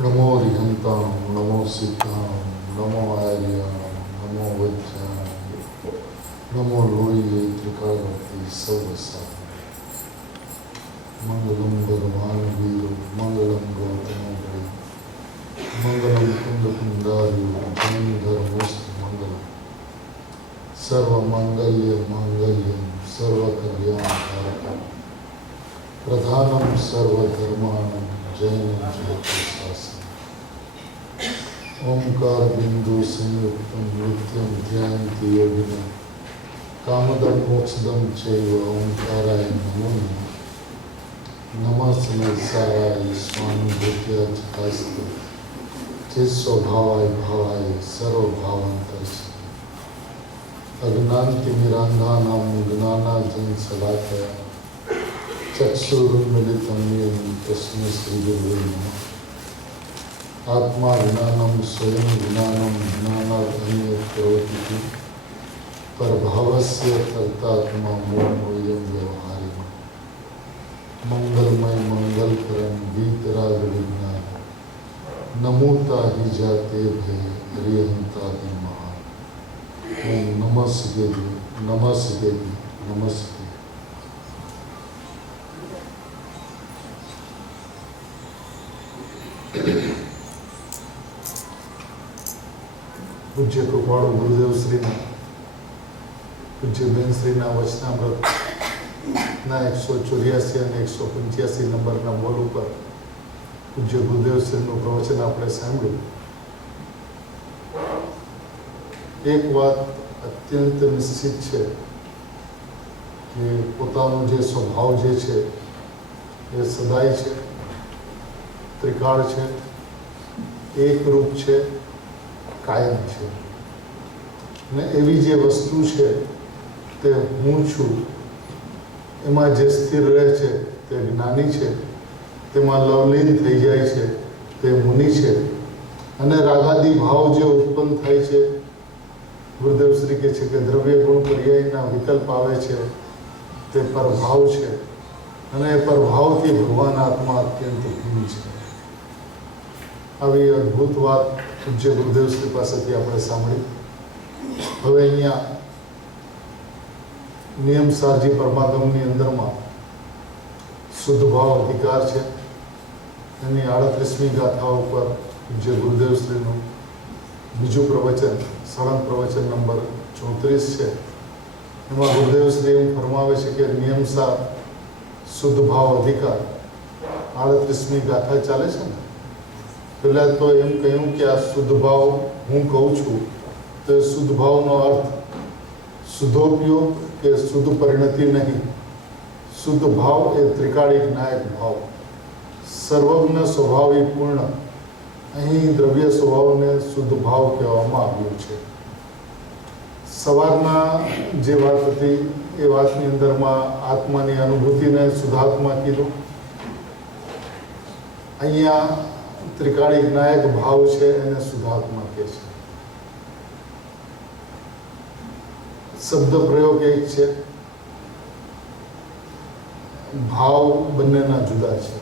नमो रिहंतां नमो सिद्धां नमो आर्यां नमो वज्रां नमो लोये त्रिकालवती सर्वसा मंगलम भगवान वीरो मंगलम गौतमो बलि मंगलम कुंडकुंडारियो जैन धर्मोस्तु मंगलम सर्वमंगल्य मांगल्यं सर्वकल्याणकारकं प्रधानं सर्वधर्माणां जैनं जयप्रशासनम् ओंकार बिंदु संयुक्तं नित्यं ध्यायन्ति योगिनः कामदं मोक्षदं चैव ओंकाराय नमो नमः नमः समयसाराय स्वानुभूत्या चितास्ते चित्स्वभावाय भावाय सर्वभावान्तरस्य अज्ञानतिमिरान्धानां ज्ञानाञ्जनशलाकया चक्षुरुन्मिलितं येन तस्मै श्रीगुरुवे नमः आत्मा ज्ञानं स्वयं ज्ञानं ज्ञानादन्यत् करोति परभावस्य कर्तात्मा मोहमोऽयं व्यवहारिणः मंगलमय मंगलकरं वीतराग विज्ञान नमोता ही जाते भय हरिहंतादि महान ओम नमस्ते नमस्ते नमस्ते। पूज्य कृपाळु गुरुदेव श्रीना पूज्य बेन श्रीना वचनामृत ना 184 અને 185 નંબરના બોલ ઉપર પૂજ્ય ગુરુદેવ શ્રીનું પ્રવચન આપણે સાંભળ્યું. એક વાત અત્યંત નિશ્ચિત છે કે પોતાનો જે સ્વભાવ જે છે એ સદાય છે, ત્રિકાળ છે, એકરૂપ છે, કાયમ છે. ને એવી જે વસ્તુ છે તે હું છું, એમાં જે સ્થિર રહે છે તે જ્ઞાની છે, તેમાં લવલીન થઈ જાય છે તે મુનિ છે. અને રાગાદી ભાવ જે ઉત્પન્ન થાય છે, ગુરુદેવ શ્રી કહે છે કે દ્રવ્ય ગુણ પર્યાયના વિકલ્પ આવે છે તે પરભાવ છે. અને એ પરભાવથી ભગવાન આત્મા અત્યંત ભિન્ન છે. આવી અદ્ભુત વાત પૂજ્ય ગુરુદેવ શ્રી પાસેથી આપણે સાંભળી. હવે અહીંયા નિયમ સારજી પરમાગમની અંદરમાં શુદ્ધ ભાવ અધિકાર છે. એની 38મી ગાથા ઉપર પૂજ્ય ગુરુદેવ શ્રીનું બીજું પ્રવચન, સળંગ પ્રવચન નંબર 34 છે. એમાં ગુરુદેવ શ્રી એમ ફરમાવે છે કે નિયમસાર શુદ્ધ ભાવ અધિકાર 38મી ગાથા ચાલે છે ને. પહેલાં તો એમ કહ્યું કે આ શુદ્ધ ભાવ હું કહું છું તો શુદ્ધ ભાવનો અર્થ શુદ્ધોપયોગ કે શુદ્ધ પરિણતિ નહીં. શુદ્ધ ભાવ એ ત્રિકાળિક નાયક ભાવ, સર્વજ્ઞ સ્વભાવી પૂર્ણ. અહીં દ્રવ્ય સ્વભાવને શુદ્ધ ભાવ કહેવામાં આવ્યું છે. સવારના જે વાત હતી એ વાતની અંદરમાં આત્માની અનુભૂતિને શુદ્ધાત્મા કીધું. અહીંયા ત્રિકાળિક નાયક ભાવ છે એને શુદ્ધાત્મા કહે છે. શબ્દ પ્રયોગ એક છે, ભાવ બંનેના જુદા છે.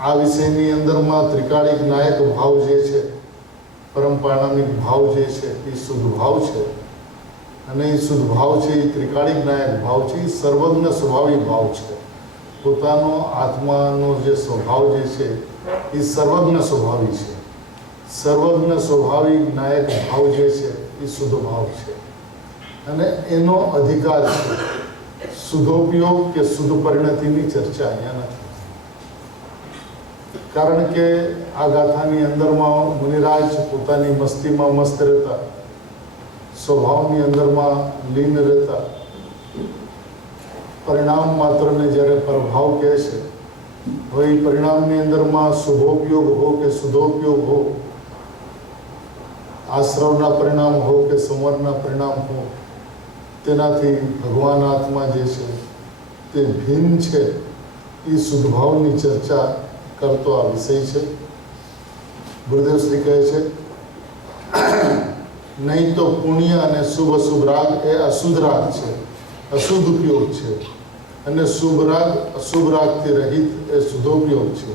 આ વિષયની અંદરમાં ત્રિકાળિક નાયક ભાવ જે છે, પરમ પારણામિક ભાવ જે છે એ શુદ્ધ ભાવ છે. અને એ શુદ્ધ ભાવ છે એ ત્રિકાળિક નાયક ભાવ છે. એ સર્વજ્ઞ સ્વભાવી ભાવ છે. પોતાનો આત્માનો જે સ્વભાવ જે છે એ સર્વજ્ઞ સ્વભાવી છે. સર્વજ્ઞ સ્વભાવી નાયક ભાવ જે છે એ શુદ્ધ ભાવ છે. અને એનો અધિકાર છે. શુદ્ધોપયોગ કે શુદ્ધ પરિણતિની ચર્ચા અહીંયા નથી. કારણ કે આ ગાથાની અંદરમાં મુનિરાજ પોતાની મસ્તીમાં મસ્ત રહેતા, સ્વભાવની અંદરમાં લીન રહેતા, પરિણામ માત્રને જ્યારે પ્રભાવ કહે છે, હવે એ પરિણામની અંદરમાં શુભોપયોગ હો કે શુદ્ધોપયોગ હો, આશ્રવના પરિણામ હો કે સંવરના પરિણામ હો, તેનાથી ભગવાન આત્મા જે છે તે ભિન્ન છે. એ શુદ્ધ ભાવની ચર્ચા કરતો આ વિષય છે. ગુરુદેવ શ્રી કહે છે નહીં તો પુણ્ય અને શુભ અશુભ રાગ એ અશુદ્ધ રાગ છે, અશુદ્ધ ઉપયોગ છે. અને શુભ રાગ અશુભ રાગથી રહિત એ શુદ્ધોપયોગ છે.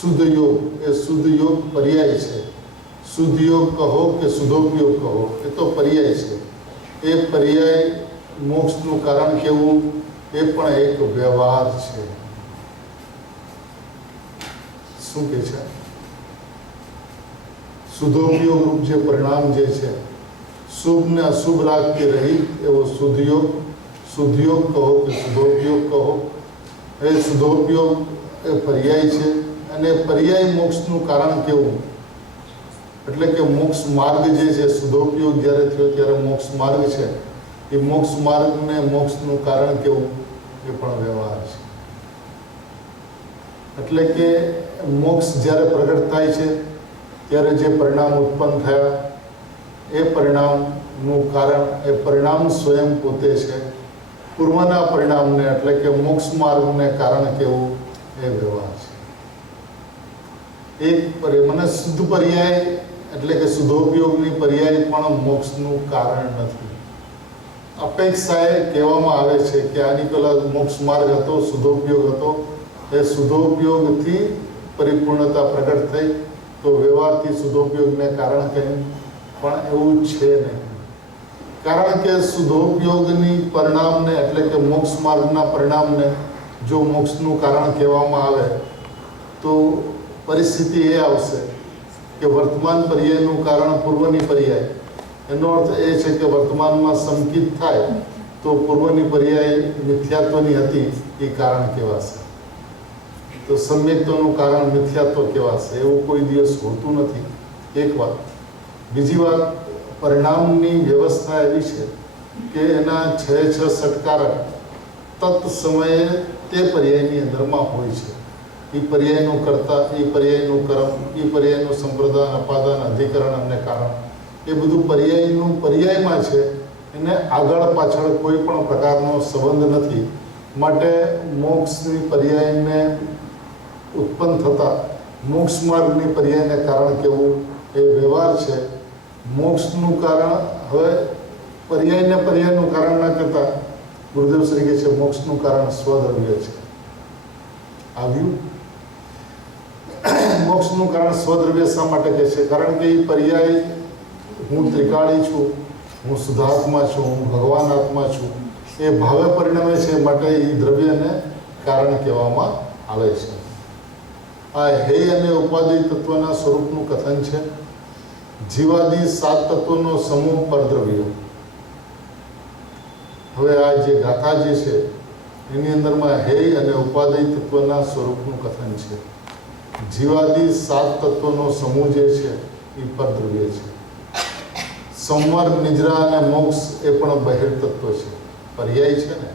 શુદ્ધ યોગ એ શુદ્ધ યોગ પર્યાય છે. શુદ્ધ યોગ કહો કે શુદ્ધોપયોગ કહો એ તો પર્યાય છે. એ પર્યાય મોક્ષનું કારણ કેવું એ પણ એક વ્યવહાર છે. શું કે છે? શુદ્ધોપયોગ રૂપ જે પરિણામ જે છે, શુભ ને અશુભ રાગથી રહિત એવો શુદ્ધ યોગ કહો કે શુદ્ધોપયોગ કહો, એ શુદ્ધોપયોગ એ પર્યાય છે. અને પર્યાય મોક્ષનું કારણ કેવું એટલે કે મોક્ષ માર્ગ જે છે, શુદ્ધોપયોગ જ્યારે થયો ત્યારે મોક્ષ માર્ગ છે, એ મોક્ષ માર્ગને મોક્ષનું કારણ કેવું એ પણ વ્યવહાર છે. એટલે કે મોક્ષ જ્યારે પ્રગટ થાય છે ત્યારે જે પરિણામ ઉત્પન્ન થયા એ પરિણામનું કારણ એ પરિણામ સ્વયં પોતે છે. પૂર્વના પરિણામને એટલે કે મોક્ષ માર્ગને કારણ કેવું એ વ્યવહાર છે. એક મને શુદ્ધ પર્યાય એટલે કે શુદ્ધોપયોગની પર્યાય પણ મોક્ષનું કારણ નથી. અપેક્ષાએ કહેવામાં આવે છે કે આની પહેલા મોક્ષ માર્ગ હતો, શુદ્ધોપયોગ હતો, એ શુદ્ધોપયોગથી પરિપૂર્ણતા પ્રગટ થઈ તો વ્યવહારથી શુદ્ધોપયોગને કારણ કહ્યું, પણ એવું છે નહીં. કારણ કે શુદ્ધોપયોગની પરિણામને એટલે કે મોક્ષ માર્ગના પરિણામને જો મોક્ષનું કારણ કહેવામાં આવે તો પરિસ્થિતિ એ આવશે કે વર્તમાન પર્યાયનું કારણ પૂર્વની પર્યાય. એનો અર્થ એ છે કે વર્તમાનમાં સંકિત થાય તો પૂર્વની પર્યાય મિથ્યાત્વની હતી એ કારણ કહેવાશે, તો સમ્યક્ત્વનું કારણ મિથ્યાત્વ કહેવાશે. એવું કોઈ દિવસ હોતું નથી, એક વાત. બીજી વાત, પરિણામની વ્યવસ્થા એવી છે કે એના 6 ષટકારક તત સમયે તે પર્યાયની અંદરમાં હોય છે. એ પર્યાયનું કર્તા, એ પર્યાયનું કર્મ, એ પર્યાયનું સંપ્રદાન, અપાદાન, અધિકરણ અને કારણ, એ બધું પર્યાયમાં છે. એને આગળ પાછળ કોઈ પણ પ્રકારનો સંબંધ નથી. માટે મોક્ષની પર્યાયને ઉત્પન્ન થતા મોક્ષ માર્ગની પર્યાયને કારણ કેવું એ વ્યવહાર છે. મોક્ષનું કારણ હવે પર્યાયનું કારણ ના કરતા ગુરુદેવ શ્રી કહે છે મોક્ષનું કારણ સ્વદ્રવ્ય છે. આવ્યું? મોક્ષનું કારણ સ્વદ્રવ્ય શા માટે કહે છે? કારણ કે એ પર્યાય હું ત્રિકાળી છું, હું શુદ્ધાત્મા છું, હું ભગવાન આત્મા છું, એ ભાવે પરિણમે છે. માટે એ દ્રવ્યને કારણ કહેવામાં આવે છે. આ હેય અને ઉપાધિ તત્વના સ્વરૂપનું કથન છે. જીવાદી 7 તત્વોનો સમૂહ પરદ્રવ્યો. હવે આ જે ગાથા જે છે એની અંદરમાં હેય અને ઉપાધિ તત્વના સ્વરૂપનું કથન છે. જીવાદી 7 તત્વોનો સમૂહ જે છે એ પરદ્રવ્ય છે. સંવર, નિદ્રા અને મોક્ષ એ પણ બહિર્તત્વ છે, પર્યાય છે ને.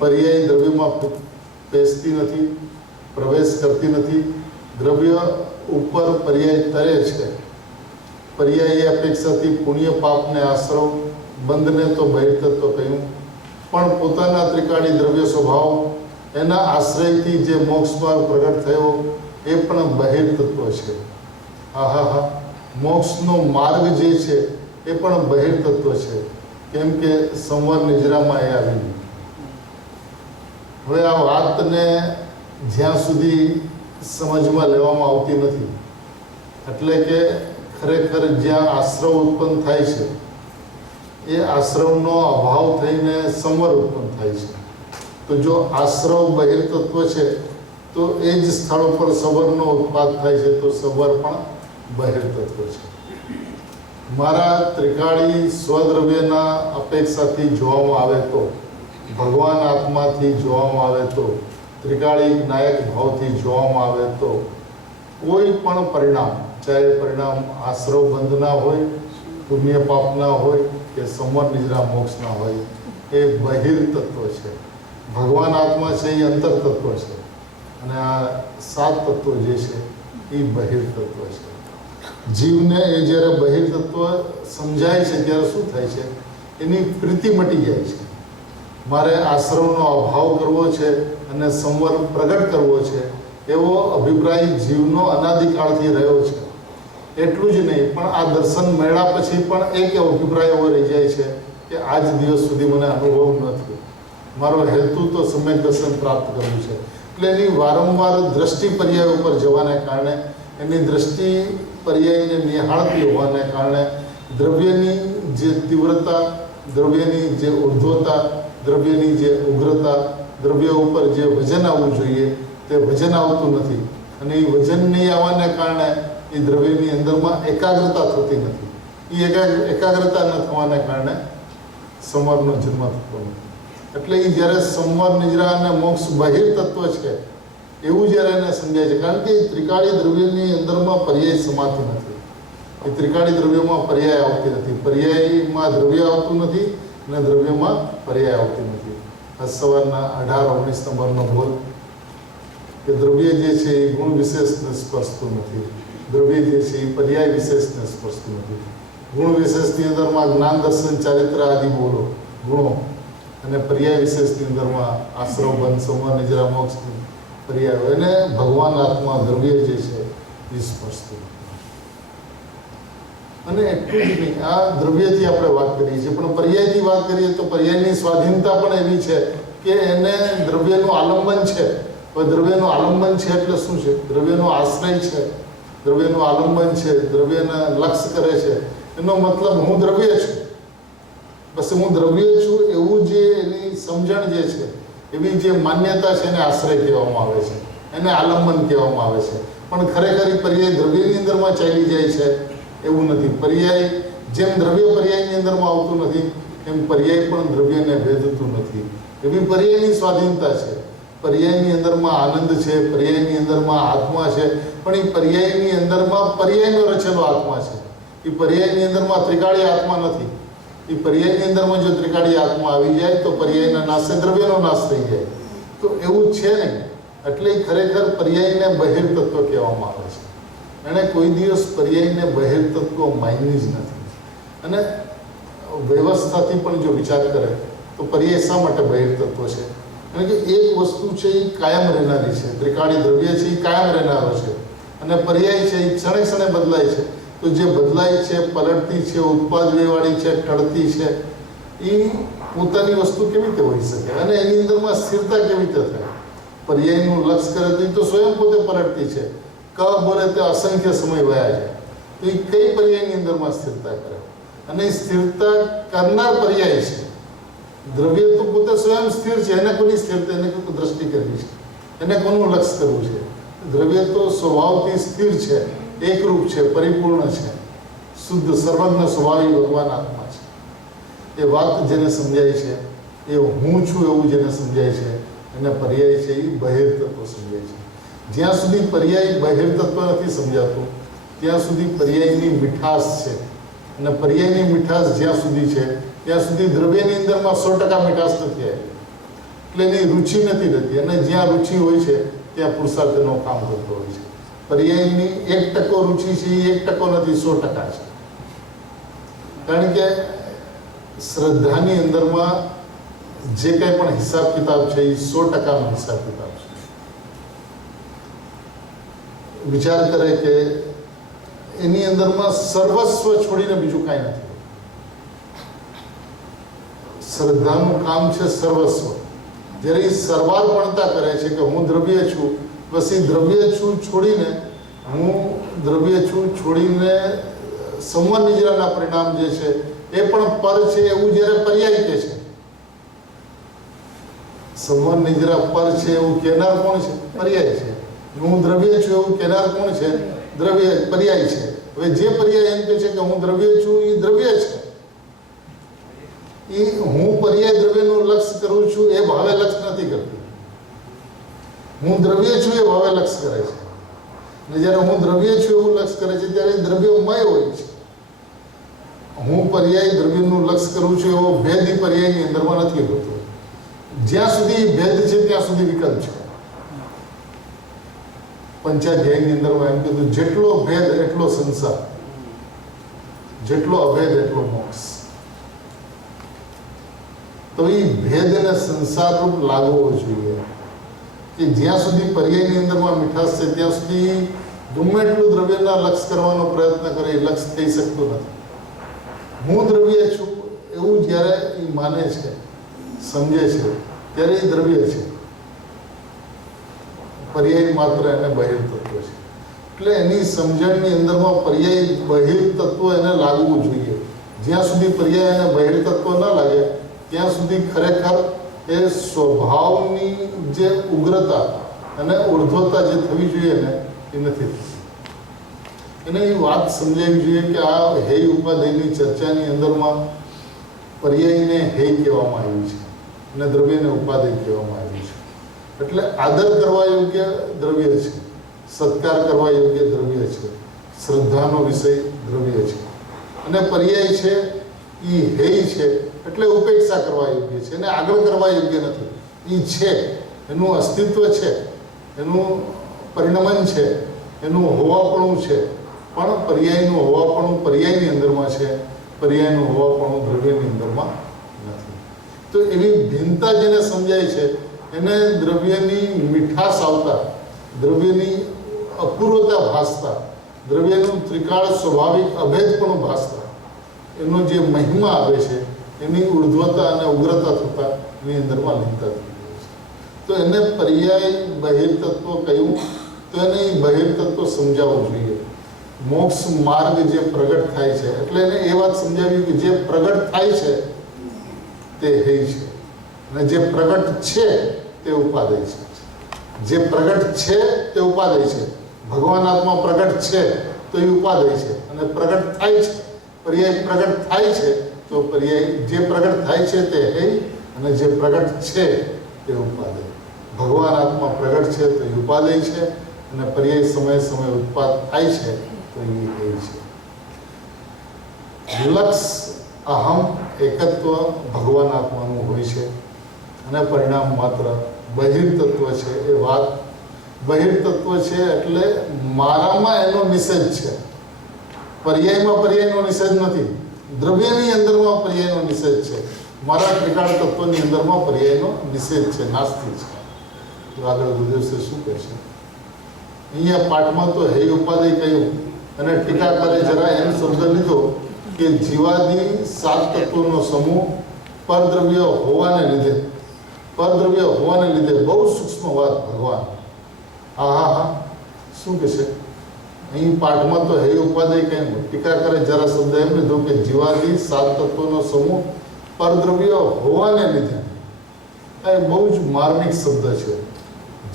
પર્યાય દ્રવ્યમાં પેસતી નથી, પ્રવેશ કરતી નથી. દ્રવ્ય ઉપર પર્યાય તરે છે. પર્યાય અપેક્ષાથી પુણ્ય પાપને આશ્રવ, બંધને તો બહિર્તત્વ કહ્યું, પણ પોતાના ત્રિકાળી દ્રવ્ય સ્વભાવ એના આશ્રયથી જે મોક્ષ માર્ગ પ્રગટ થયો એ પણ બહિર્તત્વ છે. આહા, મોક્ષનો માર્ગ જે છે એ પણ બહિર્તત્વ છે. કેમ કે સંવર નિજરામાં એ આવી ગયું. હવે આ વાતને જ્યાં સુધી સમજમાં લેવામાં આવતી નથી, એટલે કે ખરેખર જ્યાં આશ્રવ ઉત્પન્ન થાય છે એ આશ્રવનો અભાવ થઈને સંવર ઉત્પન્ન થાય છે. તો જો આશ્રવ બહિર્તત્વ છે તો એ જ સ્થળ પર સંવરનો ઉત્પાદ થાય છે, તો સંવર પણ બહિર્તત્વ છે. મારા ત્રિકાળી સ્વદ્રવ્યના અપેક્ષાથી જોવામાં આવે તો, ભગવાન આત્માથી જોવામાં આવે તો, ત્રિકાળી નાયક ભાવથી જોવામાં આવે તો કોઈ પણ પરિણામ, ચાહે પરિણામ આશ્રવ બંધના હોય, પુણ્ય પાપના હોય કે સંવર નિદ્રા મોક્ષના હોય, એ બહિર્તત્વ છે. ભગવાન આત્મા છે એ અંતરતત્વ છે અને આ 7 તત્વો જે છે એ બહિર્તત્વ છે. જીવને એ જ્યારે બહિર્તત્વ સમજાય છે ત્યારે શું થાય છે? એની પ્રીતિ મટી જાય છે. મારે આશ્રવનો અભાવ કરવો છે અને સંવર પ્રગટ કરવો છે એવો અભિપ્રાય જીવનો અનાદિકાળથી રહ્યો છે. એટલું જ નહીં, પણ આ દર્શન મળ્યા પછી પણ એક અભિપ્રાય એવો રહી જાય છે કે આજ દિવસ સુધી મને અનુભવ ન થયો. મારો હેતુ તો સમ્યક દર્શન પ્રાપ્ત કરવું છે. એટલે એની વારંવાર દ્રષ્ટિ પર્યાય ઉપર જવાને કારણે, એની દ્રષ્ટિ પર્યાયને નિહાળતી હોવાને કારણે દ્રવ્યની જે તીવ્રતા, દ્રવ્યની જે ઉર્ધ્વતા, દ્રવ્યની જે ઉગ્રતા, દ્રવ્ય ઉપર જે વજન આવવું જોઈએ તે વજન આવતું નથી. અને એ વજન નહીં આવવાને કારણે એ દ્રવ્યની અંદરમાં એકાગ્રતા થતી નથી. એ એકાગ્રતા ન થવાને કારણે સંવારનો જન્મ થતો નથી. એટલે એ જ્યારે સંવાર, નિદ્રા અને મોક્ષ બાહિર તત્વ છે એવું જ્યારે એને સમજાય છે. કારણ કે એ ત્રિકાળી દ્રવ્યની અંદરમાં પર્યાય સમાતી નથી. એ ત્રિકાળી દ્રવ્યોમાં પર્યાય આવતી નથી. પર્યાયમાં દ્રવ્ય આવતું નથી અને દ્રવ્યમાં પર્યાય આવતી નથી. આજ સવારના 18-19 નંબરનો બોલ કે દ્રવ્ય જે છે એ ગુણ વિશેષને સ્પર્શતું નથી. દ્રવ્ય જે છે એ પર્યાય વિશેષને સ્પર્શતું નથી. ગુણ વિશેષની અંદરમાં જ્ઞાન, દર્શન, ચારિત્ર આદિ બોલો ગુણો, અને પર્યાય વિશેષની અંદરમાં આશ્રવ, બંધ, સંવર, નિદ્રા, મોક્ષ પર્યાય, એને ભગવાન આત્મા દ્રવ્ય જે છે એ સ્પર્શતું. અને એટલું જ નહીં, આ દ્રવ્યથી આપણે વાત કરીએ છીએ, પણ પર્યાયથી વાત કરીએ તો પર્યાયની સ્વાધીનતા પણ એવી છે કે એને દ્રવ્યનું આલંબન છે. હવે દ્રવ્યનું આલંબન છે એટલે શું છે? દ્રવ્યનો આશ્રય છે, દ્રવ્યનું આલંબન છે, દ્રવ્યને લક્ષ્ય કરે છે. એનો મતલબ હું દ્રવ્ય છું, બસ હું દ્રવ્ય છું એવું જે એની સમજણ જે છે, એવી જે માન્યતા છે એને આશ્રય કહેવામાં આવે છે, એને આલંબન કહેવામાં આવે છે. પણ ખરેખર પર્યાય દ્રવ્યની અંદરમાં ચાલી જાય છે એવું નથી. પર્યાય જેમ દ્રવ્ય પર્યાયની અંદરમાં આવતું નથી એમ પર્યાય પણ દ્રવ્યને ભેદતું નથી. એવી પર્યાયની સ્વાધીનતા છે. પર્યાયની અંદરમાં આનંદ છે, પર્યાયની અંદરમાં આત્મા છે, પણ એ પર્યાયની અંદરમાં પર્યાયનો રચેલો આત્મા છે. એ પર્યાયની અંદરમાં ત્રિકાળી આત્મા નથી. એ પર્યાયની અંદરમાં જો ત્રિકાળી આત્મા આવી જાય તો પર્યાયના નાશે દ્રવ્યનો નાશ થઈ જાય. તો એવું છે નહીં. એટલે ખરેખર પર્યાયને બહિર તત્વ કહેવામાં આવે છે. એણે કોઈ દિવસ પર્યાયને બહિર તત્વ માન્યું જ નથી. અને વ્યવસ્થાથી પણ જો વિચાર કરે તો પર્યાય શા માટે બહિર તત્વ છે? કારણ કે એક વસ્તુ છે એ કાયમ રહેનારી છે. ત્રિકાળી દ્રવ્ય છે એ કાયમ રહેનારો છે, અને પર્યાય છે એ ક્ષણે ક્ષણે બદલાય છે. તો જે બદલાય છે, પલટતી છે, ઉત્પાદ વેવાળી છે, ટળતી છે, એ પોતાની વસ્તુ કેવી રીતે હોઈ શકે? અને એની અંદરમાં સ્થિરતા કેવી રીતે થાય? પર્યાયનું લક્ષ કરે તો સ્વયં પોતે પલટતી છે. ક બોલે તે અસંખ્ય સમય વયા જાય. તો એ કઈ પર્યાયની અંદરમાં સ્થિરતા કરે? અને એ સ્થિરતા કરનાર પર્યાય છે. દ્રવ્ય તો પોતે સ્વયં સ્થિર છે. એને કોની સ્થિરતા? એને કોઈ દ્રષ્ટિ કરવી છે, એને કોનું લક્ષ કરવું છે? દ્રવ્ય તો સ્વભાવથી સ્થિર છે, એકરૂપ છે, પરિપૂર્ણ છે, શુદ્ધ સર્વજ્ઞ સ્વભાવી ભગવાન આત્મા છે. એ વાત જેને સમજાય છે, એ હું છું એવું જેને સમજાય છે, એને પર્યાય છે એ બહિર તત્વ સમજાય છે. જ્યાં સુધી પર્યાય બહિર તત્વ નથી સમજાતું ત્યાં સુધી પર્યાયની મીઠાશ છે. અને પર્યાયની મીઠાશ જ્યાં સુધી છે ત્યાં સુધી દ્રવ્યની અંદરમાં 100% મીઠાશ નથી આવી. એટલે એની રુચિ નથી રહેતી. અને જ્યાં રુચિ હોય છે ત્યાં પુરુષાર્થનો કામ કરતો હોય છે. પર્યાયની 1% રુચિ છે એ 1% નથી, 100% છે. કારણ કે શ્રદ્ધાની અંદરમાં જે કંઈ પણ હિસાબ કિતાબ છે એ 100%નો હિસાબ કિતાબ છે. વિચાર કરે કે એની અંદરમાં સર્વસ્વ છોડીને બીજું કાંઈ નથી. શ્રદ્ધાનું કામ છે સર્વસ્વ. જ્યારે એ સર્વાર્પણતા કરે છે કે હું દ્રવ્ય છું, બસ એ દ્રવ્ય છું છોડીને, હું દ્રવ્ય છું છોડીને સંવર નિદ્રાના પરિણામ જે છે એ પણ પર છે એવું જ્યારે પર્યાય કહે છે. સંવર નિદ્રા પર છે એવું કહેનાર કોણ છે? પર્યાય છે. હું દ્રવ્ય છું એવું કહેનાર કોણ છે? દ્રવ્ય, પર્યાય છે. હવે જે પર્યાય એમ કહે છે કે હું દ્રવ્ય છું એ દ્રવ્ય છે. એ હું પર્યાય દ્રવ્યનું લક્ષ કરું છું એ ભાવે લક્ષ નથી કરતું. હું દ્રવ્ય છું એ ભાવે લક્ષ કરે છે. અને જ્યારે હું દ્રવ્ય છું એવું લક્ષ કરે છે ત્યારે દ્રવ્યમય હોય છે. હું પર્યાય દ્રવ્યનું લક્ષ કરું છું એવો ભેદ એ પર્યાયની અંદરમાં નથી હોતો. જ્યાં સુધી ભેદ છે ત્યાં સુધી વિકલ્પ છે. પંચાધ્યાયની અંદરમાં એમ કીધું, જેટલો ભેદ એટલો સંસાર, જેટલો અભેદ એટલો મોક્ષ. તો એ ભેદને સંસાર રૂપ લાગવો જોઈએ કે જ્યાં સુધી પર્યાયની અંદરમાં મીઠાશ છે ત્યાં સુધી ગમે એટલું દ્રવ્યના લક્ષ કરવાનો પ્રયત્ન કરે એ લક્ષ થઈ શકતું નથી. હું દ્રવ્ય છું એવું જ્યારે એ માને છે, સમજે છે, ત્યારે એ દ્રવ્ય છે. પર્યાય માત્ર એને બહિર તત્વ છે. એટલે એની સમજણની અંદરમાં પર્યાય બહિર તત્વ એને લાગવું જોઈએ. જ્યાં સુધી પર્યાય એને બહિર તત્વ ન લાગે ત્યાં સુધી ખરેખર એ સ્વભાવની જે ઉગ્રતા અને ઉર્ધ્વતા જે થવી જોઈએ ને એ નથી થતી. એને એ વાત સમજાવવી જોઈએ કે આ હેય ઉપાદેયની ચર્ચાની અંદરમાં પર્યાયને હેય કહેવામાં આવ્યું છે અને દ્રવ્યને ઉપાદેય કહેવામાં આવ્યું છે. એટલે આદર કરવા યોગ્ય દ્રવ્ય છે, સત્કાર કરવા યોગ્ય દ્રવ્ય છે, શ્રદ્ધાનો વિષય દ્રવ્ય છે. અને પર્યાય છે એ હેય છે એટલે ઉપેક્ષા કરવા યોગ્ય છે, એને આગળ કરવા યોગ્ય નથી. એ છે, એનું અસ્તિત્વ છે, એનું પરિણમન છે, એનું હોવાપણું છે, પણ પર્યાયનું હોવાપણું પર્યાયની અંદરમાં છે, પર્યાયનું હોવાપણું દ્રવ્યની અંદરમાં નથી. તો એવી ભિન્નતા જેને સમજાય છે એને દ્રવ્યની મીઠાશ આવતા, દ્રવ્યની અપૂર્વતા ભાસતા, દ્રવ્યનું ત્રિકાળ સ્વાભાવિક અભેદપણું ભાસતા, એનો જે મહિમા આવે છે એની ઉર્ધ્વતા અને ઉગ્રતા થતા એની અંદરમાં લીનતા થઈ જાય છે. તો એને પર્યાય બહિર્તત્વ કહ્યું. તો એને એ બહિર્તત્વ સમજાવવું જોઈએ. મોક્ષ માર્ગ જે પ્રગટ થાય છે એટલે એને એ વાત સમજાવી કે જે પ્રગટ થાય છે તે હેય છે અને જે પ્રગટ છે તે ઉપાદેય છે. જે પ્રગટ છે તે ઉપાદેય છે. ભગવાન આત્મા પ્રગટ છે તો એ ઉપાદેય છે અને પ્રગટ થાય છે, પર્યાય પ્રગટ થાય છે તો પર્યાય જે પ્રગટ થાય છે તે હેય અને જે પ્રગટ છે તે ઉપાદેય. ભગવાન આત્મા પ્રગટ છે તો એ ઉપાદેય છે અને પર્યાય સમયે સમયે ઉત્પાદ થાય છે તો એ હેય છે. લક્ષ અહમ એકત્વ ભગવાન આત્માનું હોય છે અને પરિણામ માત્ર બહિર્તત્વ છે. એ વાત બહિર્તત્વ છે એટલે મારામાં એનો નિષેધ છે, પર્યાયમાં પર્યાયનો નિષેધ નથી. દ્રવ્યની અંદરમાં પર્યાયનો નિષેધ છે, મારા ત્રિકાળ તત્વની અંદરમાં પર્યાયનો નિષેધ છે, નાસ્તિ છે. તો આગળ ગુરુદેવ શું કહે છે? અહીંયા પાઠમાં તો હેય ઉપાદેય કહ્યું અને ટીકાકારે જરા એમ શબ્દ લીધો કે જીવાદી 7 તત્વોનો સમૂહ પરદ્રવ્ય હોવાને લીધે, પરદ્રવ્ય હોવાને લીધે બહુ સૂક્ષ્મ વાત ભગવાન. હા શું કહે છે અહીં પાઠમાં તો હેય ઉપાદેય કહ્યું, ટીકાકારે જરા શબ્દ એમ લીધો કે જીવાદી 7 તત્વોનો સમૂહ પરદ્રવ્ય હોવાને લીધે. એ બહુ જ માર્મિક શબ્દ છે.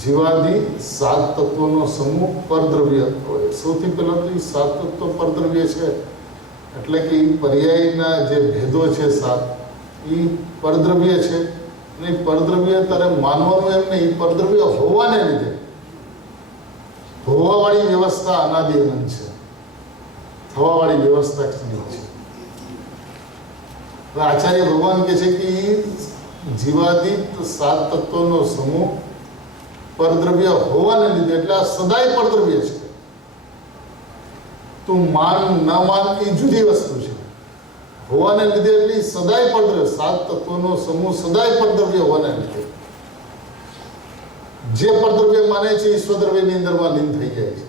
જીવાદી 7 તત્વોનો સમૂહ પરદ્રવ્ય. સૌથી પહેલા તો એ 7 તત્વ પરદ્રવ્ય છે એટલે કે એ પર્યાયના જે ભેદો છે 7 એ પરદ્રવ્ય છે. અને પરદ્રવ્ય તારે માનવાનું એમ નહીં, પરદ્રવ્ય હોવાને લીધે હોવાવાળી વ્યવસ્થા અનાદિ અનંત છે, થવાવાળી વ્યવસ્થા ક્ષણિક છે. આચાર્ય ભગવાન કહે છે કે જીવાદિત 7 તત્વોનો સમૂહ પરદ્રવ્ય હોવાને લીધે એટલે આ સદાય પરદ્રવ્ય છે. તું માન ન માન એ જુદી વસ્તુ છે. હોવાને લીધે એટલે સદાય પરદ્રવ્ય, 7 તત્વોનો સમૂહ સદાય પરદ્રવ્ય હોવાને લીધે જે પરદ્રવ્ય માને છે એ સ્વદ્રવ્યની અંદરમાં લીન થઈ જાય છે.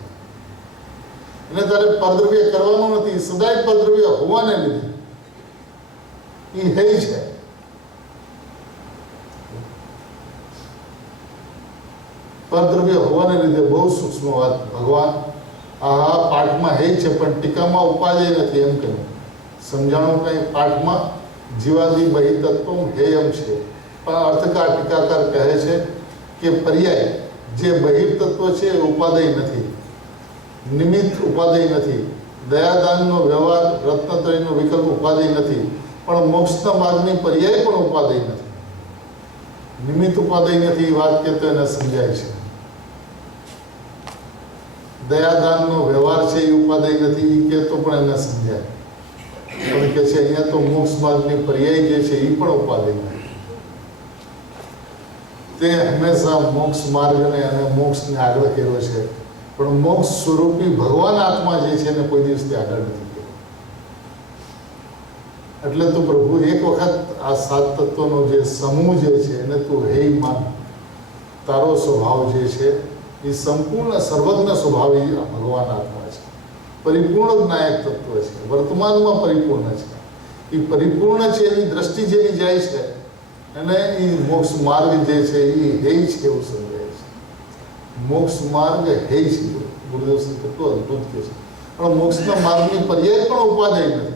એને તારે પરદ્રવ્ય કરવાનું નથી, સદાય પરદ્રવ્ય હોવાને લીધે એ હેય છે. પરદ્રવ્ય હોવાને લીધે બહુ સૂક્ષ્મ વાત ભગવાન આ પાઠમાં હેય છે પણ ટીકામાં ઉપાદેય નથી એમ કહ્યું. સમજાણું કઈ પાઠમાં જીવાદી બહિતત્વ હેયમ છે પણ અર્થકાર ટીકાકાર કહે છે કે પર્યાય જે બહિર્તત્વ છે એ ઉપાદેય નથી, નિમિત્ત ઉપાદેય નથી, દયાદાનનો વ્યવહાર રત્નત્રયનો વિકલ્પ ઉપાદેય નથી, પણ મોક્ષના માર્ગની પર્યાય પણ ઉપાદેય નથી. નિમિત્ત ઉપાદેય નથી એ વાત કહેતો એને સમજાય છે. દયાદાનનો વ્યવહાર છે એ ઉપાદેય નથી એ કહેતો પણ એને સમજાય. પણ કે છે અહીંયા તો મોક્ષ માર્ગની પર્યાય જે છે એ પણ ઉપાદેય નથી. તે હંમેશા મોક્ષ માર્ગને અને મોક્ષને આગળ કર્યો છે પણ મોક્ષ સ્વરૂપી ભગવાન આત્મા જે છે એને કોઈ દિવસથી આગળ નથી કર્યો. એટલે તું પ્રભુ એક વખત આ 7 તત્વનો જે સમૂહ જે છે એને તું હેય માન. તારો સ્વભાવ જે છે એ સંપૂર્ણ સર્વજ્ઞ સ્વભાવી ભગવાન આત્મા છે, પરિપૂર્ણ જ્ઞાયક તત્વ છે, વર્તમાનમાં પરિપૂર્ણ છે. એ પરિપૂર્ણ છે એની દ્રષ્ટિ જેની જાય છે અને એ મોક્ષ માર્ગ જે છે એ હેય છે એવું સમજાય છે. મોક્ષ માર્ગ હે છે. ગુરુદેવ શ્રી કેટલું અદભુત કહે છે. પણ મોક્ષના માર્ગની પર્યાય પણ ઉપાધ્યાય નથી.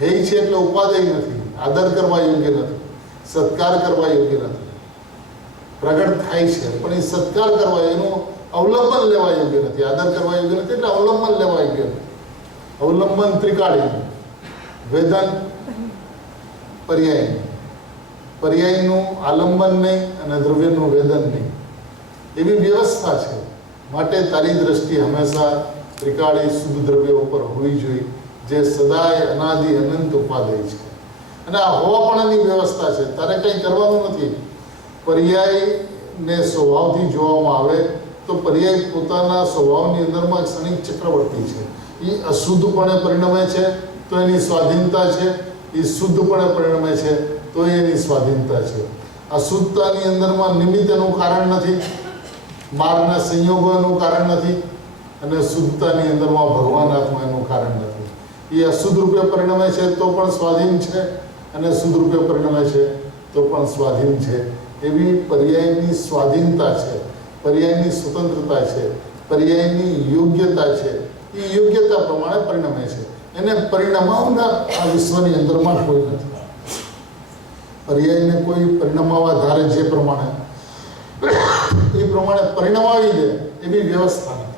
હે છે એટલે ઉપાધ્યાય નથી, આદર કરવા યોગ્ય નથી, સત્કાર કરવા યોગ્ય નથી. પ્રગટ થાય છે પણ એ સત્કાર કરવા, એનું અવલંબન લેવા યોગ્ય નથી. આદર કરવા યોગ્ય નથી એટલે અવલંબન લેવા યોગ્ય નથી. અવલંબન ત્રિકાળી, વેદન પર્યાય, પર્યાયનું આલંબન નહીં અને દ્રવ્યનું વેદન નહીં, એવી વ્યવસ્થા છે. માટે તારી દ્રષ્ટિ હંમેશા ત્રિકાળી શુદ્ધ દ્રવ્ય ઉપર હોવી જોઈએ, જે સદાય અનાદિ અનંત ઉપાદેય છે. અને આ હોવાપણાની વ્યવસ્થા છે. તારે કંઈ કરવાનું નથી. પર્યાયને સ્વભાવથી જોવામાં આવે તો પર્યાય પોતાના સ્વભાવની અંદરમાં ક્ષણિક ચક્રવર્તી છે. એ અશુદ્ધપણે પરિણમે છે તો એની સ્વાધીનતા છે, એ શુદ્ધપણે પરિણમે છે તો એની સ્વાધીનતા છે. અશુદ્ધતાની અંદરમાં નિમિત્ત એનું કારણ નથી, માર્ગના સંયોગો એનું કારણ નથી, અને શુદ્ધતાની અંદરમાં ભગવાન આત્મા એનું કારણ નથી. એ અશુદ્ધ રૂપે પરિણમે છે તો પણ સ્વાધીન છે, અને શુદ્ધ રૂપે પરિણમે છે તો પણ સ્વાધીન છે. એવી પર્યાયની સ્વાધીનતા છે, પર્યાયની સ્વતંત્રતા છે, પર્યાયની યોગ્યતા છે. એ યોગ્યતા પ્રમાણે પરિણમે છે. એને પરિણમાવનાર આ વિશ્વની અંદરમાં કોઈ નથી. પર્યાયને કોઈ પરિણમાવા ધારે જે પ્રમાણે એ પ્રમાણે પરિણમાવી દે એવી વ્યવસ્થા નથી.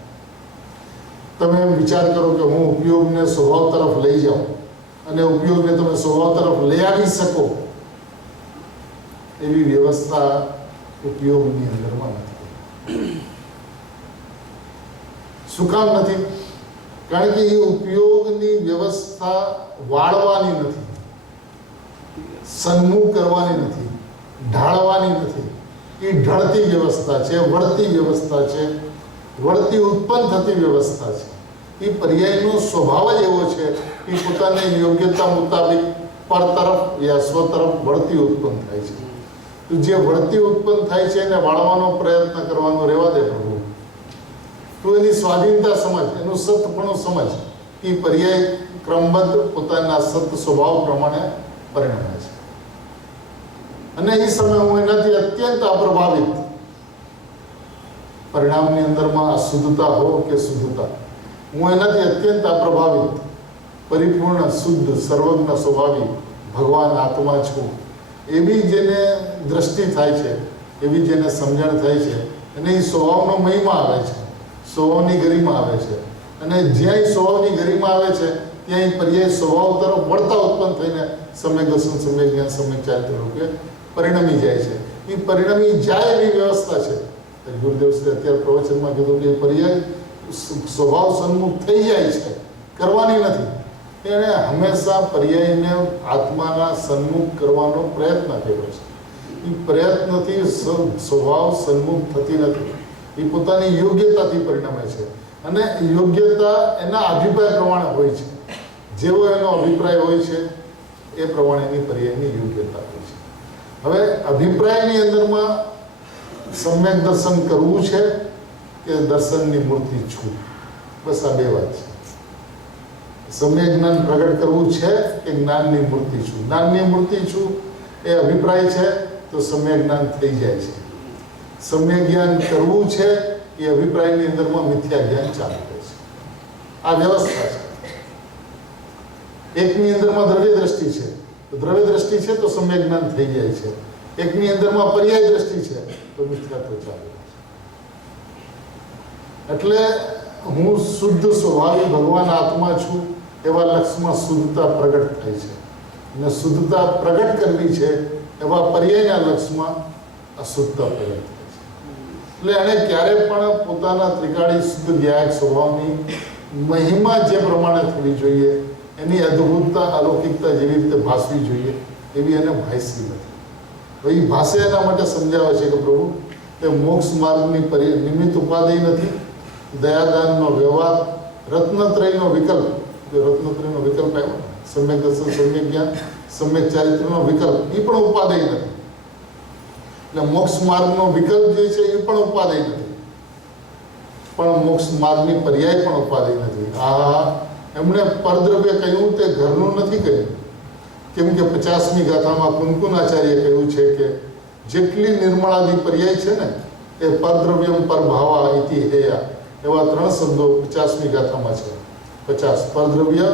તમે એમ વિચાર કરો કે હું ઉપયોગને સ્વભાવ તરફ લઈ જાઉં અને ઉપયોગને તમે સ્વભાવ તરફ લઈ આવી શકો, એવી વ્યવસ્થા ઉપયોગની અંદરમાં નથી. શું કામ નથી? કારણ કે એ ઉપયોગની વ્યવસ્થા વાળવાની નથી, સન્મુખ કરવાની નથી, ઢાળવાની નથી. એ ઢળતી વ્યવસ્થા છે, વળતી વ્યવસ્થા છે, વળતી ઉત્પન્ન થતી વ્યવસ્થા છે. એ પર્યાયનો સ્વભાવ જ એવો છે કે પોતાની યોગ્યતા મુતાબિક પર તરફ યા સ્વ તરફ વળતી ઉત્પન્ન થાય છે. તો જે વળતી ઉત્પન્ન થાય છે એને વાળવાનો પ્રયત્ન કરવાનો રહેવા દે પ્રભુ. તું એની સ્વાધીનતા સમજ, એનું સતપણું સમજ કે પર્યાય ક્રમબદ્ધ પોતાના સત સ્વભાવ પ્રમાણે પરિણમે છે. અને એ સમયે હું એનાથી અત્યંત અપ્રભાવિત, પરિણામની અંદરમાં અશુદ્ધતા હો કે શુદ્ધતા, હું એનાથી અત્યંત અપ્રભાવિત, પરિપૂર્ણ શુદ્ધ સર્વજ્ઞ સ્વભાવી ભગવાન આત્મા છું. એવી જેને દ્રષ્ટિ થાય છે, એવી જેને સમજણ થાય છે, અને એ સ્વભાવનો મહિમા આવે છે, સ્વભાવની ગરિમા આવે છે. અને જ્યાં સ્વભાવની ગરિમા આવે છે ત્યાં પર્યાય સ્વભાવ તરફ વળતા ઉત્પન્ન થઈને સમ્યક દર્શન, સમ્યક જ્ઞાન, સમ્યક ચારિત્ર રૂપે પરિણમી જાય છે. એ પરિણમી જાય એવી વ્યવસ્થા છે. ગુરુદેવ શ્રી અત્યારે પ્રવચનમાં કીધું કે પર્યાય સ્વભાવ સન્મુખ થઈ જાય છે, કરવાની નથી. એણે હંમેશા પર્યાયને આત્માના સન્મુખ કરવાનો પ્રયત્ન કર્યો છે. એ પ્રયત્નથી સ્વભાવ સન્મુખ થતી નથી. એ પોતાની યોગ્યતાથી પરિણમે છે. અને યોગ્યતા એના અભિપ્રાય પ્રમાણે હોય છે. જેવો એનો અભિપ્રાય હોય છે એ પ્રમાણે એની પર્યાયની યોગ્યતા હોય છે. હવે અભિપ્રાયની અંદરમાં સમ્યક દર્શન કરવું છે કે દર્શનની મૂર્તિ છું, બસ આ બે વાત છે. સમ્યક જ્ઞાન પ્રગટ કરવું છે કે જ્ઞાનની મૂર્તિ છું. જ્ઞાનની મૂર્તિ છું એ અભિપ્રાય છે તો સમ્યક જ્ઞાન થઈ જાય છે. સમ્યક જ્ઞાન કરવું છે એ અભિપ્રાયની અંદરમાં મિથ્યા જ્ઞાન ચાલુ રહે છે. આ વ્યવસ્થા છે. એકની અંદરમાં દ્રવ્ય દ્રષ્ટિ છે તો દ્રવ્ય દ્રષ્ટિ છે તો સમ્યક જ્ઞાન થઈ જાય છે. એકની અંદરમાં પર્યાય દ્રષ્ટિ છે તો મિથ્યાત્વ ચાલુ રહે છે. એટલે હું શુદ્ધ સ્વભાવી ભગવાન આત્મા છું એવા લક્ષમાં શુદ્ધતા પ્રગટ થાય છે. અને શુદ્ધતા પ્રગટ કરવી છે એવા પર્યાયના લક્ષમાં અશુદ્ધતા પ્રગટ થાય છે. એટલે એણે ક્યારે પણ પોતાના ત્રિકાળી શુદ્ધ વ્યાયક સ્વભાવની મહિમા જે પ્રમાણે થવી જોઈએ, એની અદ્ભુતતા અલૌકિકતા જેવી રીતે ભાસવી જોઈએ એવી એને ભાસી નથી. એ ભાષે એના માટે સમજાવે છે કે પ્રભુ એ મોક્ષ માર્ગની નિમિત્ત ઉપાધિ નથી, દયાદાનનો વ્યવહાર, રત્નત્રયનો વિકલ્પ, રત્નત્રયનો વિકલ્પ આવ્યો, સમ્યક દર્શન, સમ્યક જ્ઞાન, સમ્યક ચારિત્રનો વિકલ્પ, એ પણ ઉપાધિ નથી. એટલે મોક્ષ માર્ગનો વિકલ્પ જે છે એ પણ ઉપાધિ નથી, પણ મોક્ષ માર્ગની પર્યાય પણ ઉપાધિ નથી. આ એમણે પરદ્રવ્ય કહ્યું તે ઘરનું નથી કહ્યું. કેમ કે 50મી ગાથામાં કુનકુન આચાર્ય કહ્યું છે કે જેટલી નિર્મળાદી પર્યાય છે ને એ પરદ્રવ્યમ પરભાવા ઇતિ હેયા એવા 3 શબ્દો 50મી ગાથામાં છે. 50 પરદ્રવ્ય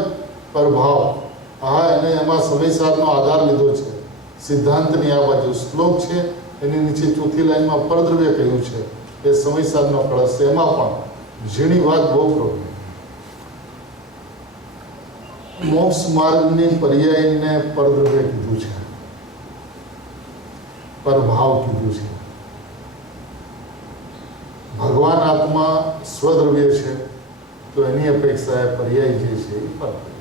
પરભાવ. હા, અને એમાં સમય સાધનો આધાર લીધો છે. સિદ્ધાંતની આ બાજુ શ્લોક છે, એની નીચે ચોથી લાઈનમાં પરદ્રવ્ય કહ્યું છે. એ સમય સાધનો કળશ છે. એમાં પણ ઝીણી વાત બહુ પ્રભુ. મોક્ષ માર્ગની પર્યાયને પરદ્રવ્ય કીધું છે, પરભાવ કીધું છે. ભગવાન આત્મા સ્વદ્રવ્ય છે, તો એની અપેક્ષાએ પર્યાય જે છે એ પરદ્રવ્ય.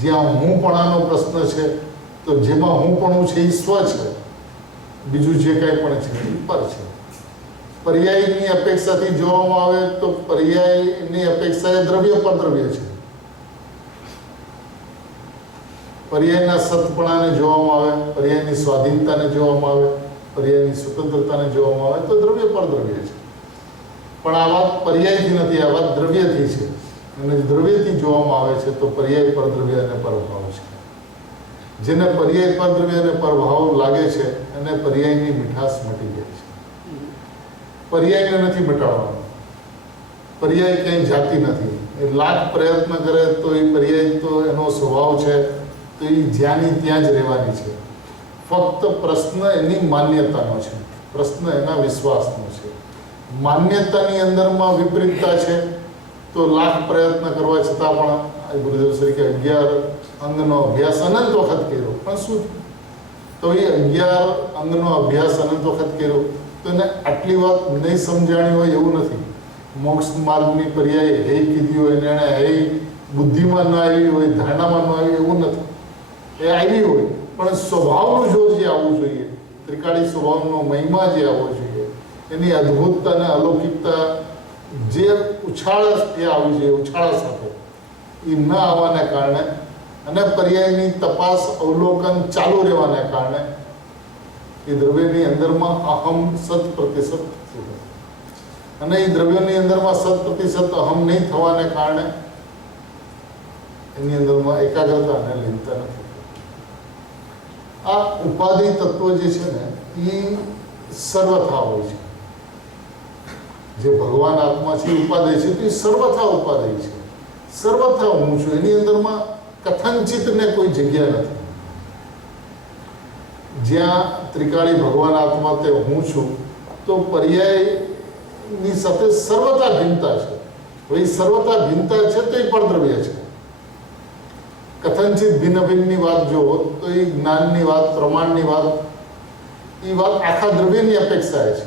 જ્યાં હુંપણાનો પ્રશ્ન છે, તો જેમાં હુંપણું છે એ સ્વ છે, બીજું જે કાંઈ પણ છે એ પર છે. પર્યાયની અપેક્ષાથી જોવામાં આવે તો પર્યાયની અપેક્ષાએ દ્રવ્ય પરદ્રવ્ય છે. પર્યાયના સતપણાને જોવામાં આવે, પર્યાયની સ્વાધીનતાને જોવામાં આવે, પર્યાયની સ્વતંત્રતાને જોવામાં આવે તો દ્રવ્ય પરદ્રવ્ય છે. પણ આ વાત પર્યાયથી નથી, આ વાત દ્રવ્યથી છે. અને દ્રવ્યથી જોવામાં આવે છે તો પર્યાય પરદ્રવ્ય અને પરભાવ છે. જેને પર્યાય પરદ્રવ્ય અને પરભાવ લાગે છે અને પર્યાયની મીઠાશ મટી જાય છે. પર્યાયને નથી મટાડવાનો. પર્યાય ક્યાંય જાતિ નથી. એ લાખ પ્રયત્ન કરે તો એ પર્યાય તો એનો સ્વભાવ છે, તો એ જ્યાંની ત્યાં જ રહેવાની છે. ફક્ત પ્રશ્ન એની માન્યતાનો છે, પ્રશ્ન એના વિશ્વાસનો છે. માન્યતાની અંદરમાં વિપરીતતા છે તો લાખ પ્રયત્ન કરવા છતાં પણ ગુરુદેવ શ્રી કે 11 અંગનો અભ્યાસ અનંત વખત કર્યો, પણ શું તો એ 11 અંગનો અભ્યાસ અનંત વખત કર્યો તો એને આટલી વાત નહીં સમજાણી હોય એવું નથી. મોક્ષ માર્ગની પર્યાય હે કીધી હોય ને એણે હે બુદ્ધિમાં ન આવી હોય, ધારણામાં ન આવી એવું નથી. એ આવી હોય પણ સ્વભાવનું જોર જે આવવું જોઈએ, ત્રિકાળી સ્વભાવનો મહિમા જે આવવો જોઈએ, એની અદ્ભુતતા અને અલૌકિકતા જે ઉછાળા આવી જોઈએ, ઉછાળા સાથે એ ન આવવાને કારણે અને પર્યાયની તપાસ અવલોકન ચાલુ રહેવાને કારણે એ દ્રવ્યની અંદરમાં અહમ 100% અને એ દ્રવ્યની અંદરમાં 100% અહમ નહીં થવાને કારણે એની અંદરમાં એકાગ્રતા અને લીનતા નથી. આ ઉપાધિ તત્વ જે છે ને એ સર્વથા હોય છે. જે ભગવાન આત્મા છે ઉપાદેય છે તો એ સર્વથા ઉપાદેય છે. સર્વથા હું છું, એની અંદરમાં કથનચિતને કોઈ જગ્યા નથી. જ્યાં ત્રિકાળી ભગવાન આત્મા તે હું છું તો પર્યાયની સાથે સર્વથા ભિન્નતા છે. ભાઈ સર્વથા ભિન્નતા છે તો એ પરદ્રવ્ય છે. કથનચિત ભિન્ન ભિન્નની વાત જુઓ તો એ જ્ઞાનની વાત, પ્રમાણની વાત, એ વાત આખા દ્રવ્યની અપેક્ષાએ છે.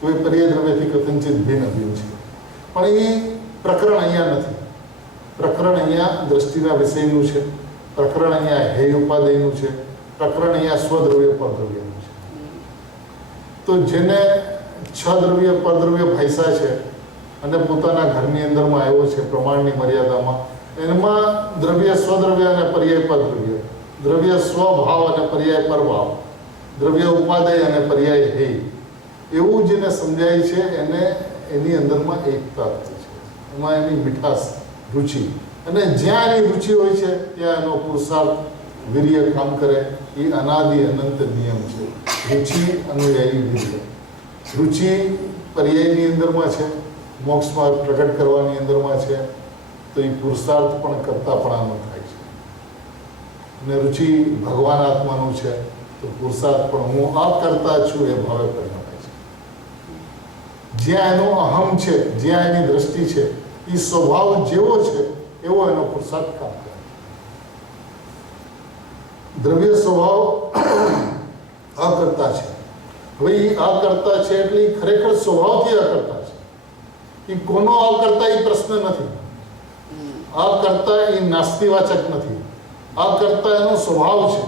કોઈ પર્યાય દ્રવ્યથી કથનચિત ભિન્ન ભિન્ન છે, પણ એ પ્રકરણ અહીંયા નથી. પ્રકરણ અહીંયા દ્રષ્ટિના વિષયનું છે, પ્રકરણ અહીંયા હેય ઉપાદેયનું છે, પ્રકરણ અહીંયા સ્વદ્રવ્ય પરદ્રવ્યનું છે. તો જેને 6 દ્રવ્ય પરદ્રવ્ય ભાષા છે અને પોતાના ઘરની અંદરમાં આવ્યો છે પ્રમાણની મર્યાદામાં, એમાં દ્રવ્ય સ્વદ્રવ્ય અને પર્યાય પરદ્રવ્ય, દ્રવ્ય સ્વભાવ અને પર્યાય પરભાવ, દ્રવ્ય ઉપાદેય અને પર્યાય હેય, એવું જેને સમજાય છે એને એની અંદરમાં એકતા થાય છે. એમાં એની મીઠાશ, રુચિ, અને જ્યાં એની રુચિ હોય છે ત્યાં એનો પુરુષાર્થ, વીર્ય કામ કરે. એ અનાદિ અનંત નિયમ છે. રુચિ અનુયાયી વીર્ય. રુચિ પર્યાયની અંદરમાં છે, મોક્ષમાં પ્રગટ કરવાની અંદરમાં છે, તો એ પુરુષાર્થ પણ કરતાપણાનો થાય છે. અને રુચિ ભગવાન આત્માનું છે તો પુરુષાર્થ પણ હું આ કરતા છું એ ભાવે પરિણમાય છે. જ્યાં એનો અહમ છે, જ્યાં એની દ્રષ્ટિ છે, એ સ્વભાવ જેવો છે એવો એનો પુરુષાર્થ કામ કરે. દ્રવ્ય સ્વભાવ અકર્તા છે. હવે એ અકર્તા છે એટલે એ ખરેખર સ્વભાવથી અકર્તા છે. એ કોનો અકર્તા એ પ્રશ્ન નથી. અકર્તા એ નાસ્તિવાચક નથી. અકર્તા એનો સ્વભાવ છે.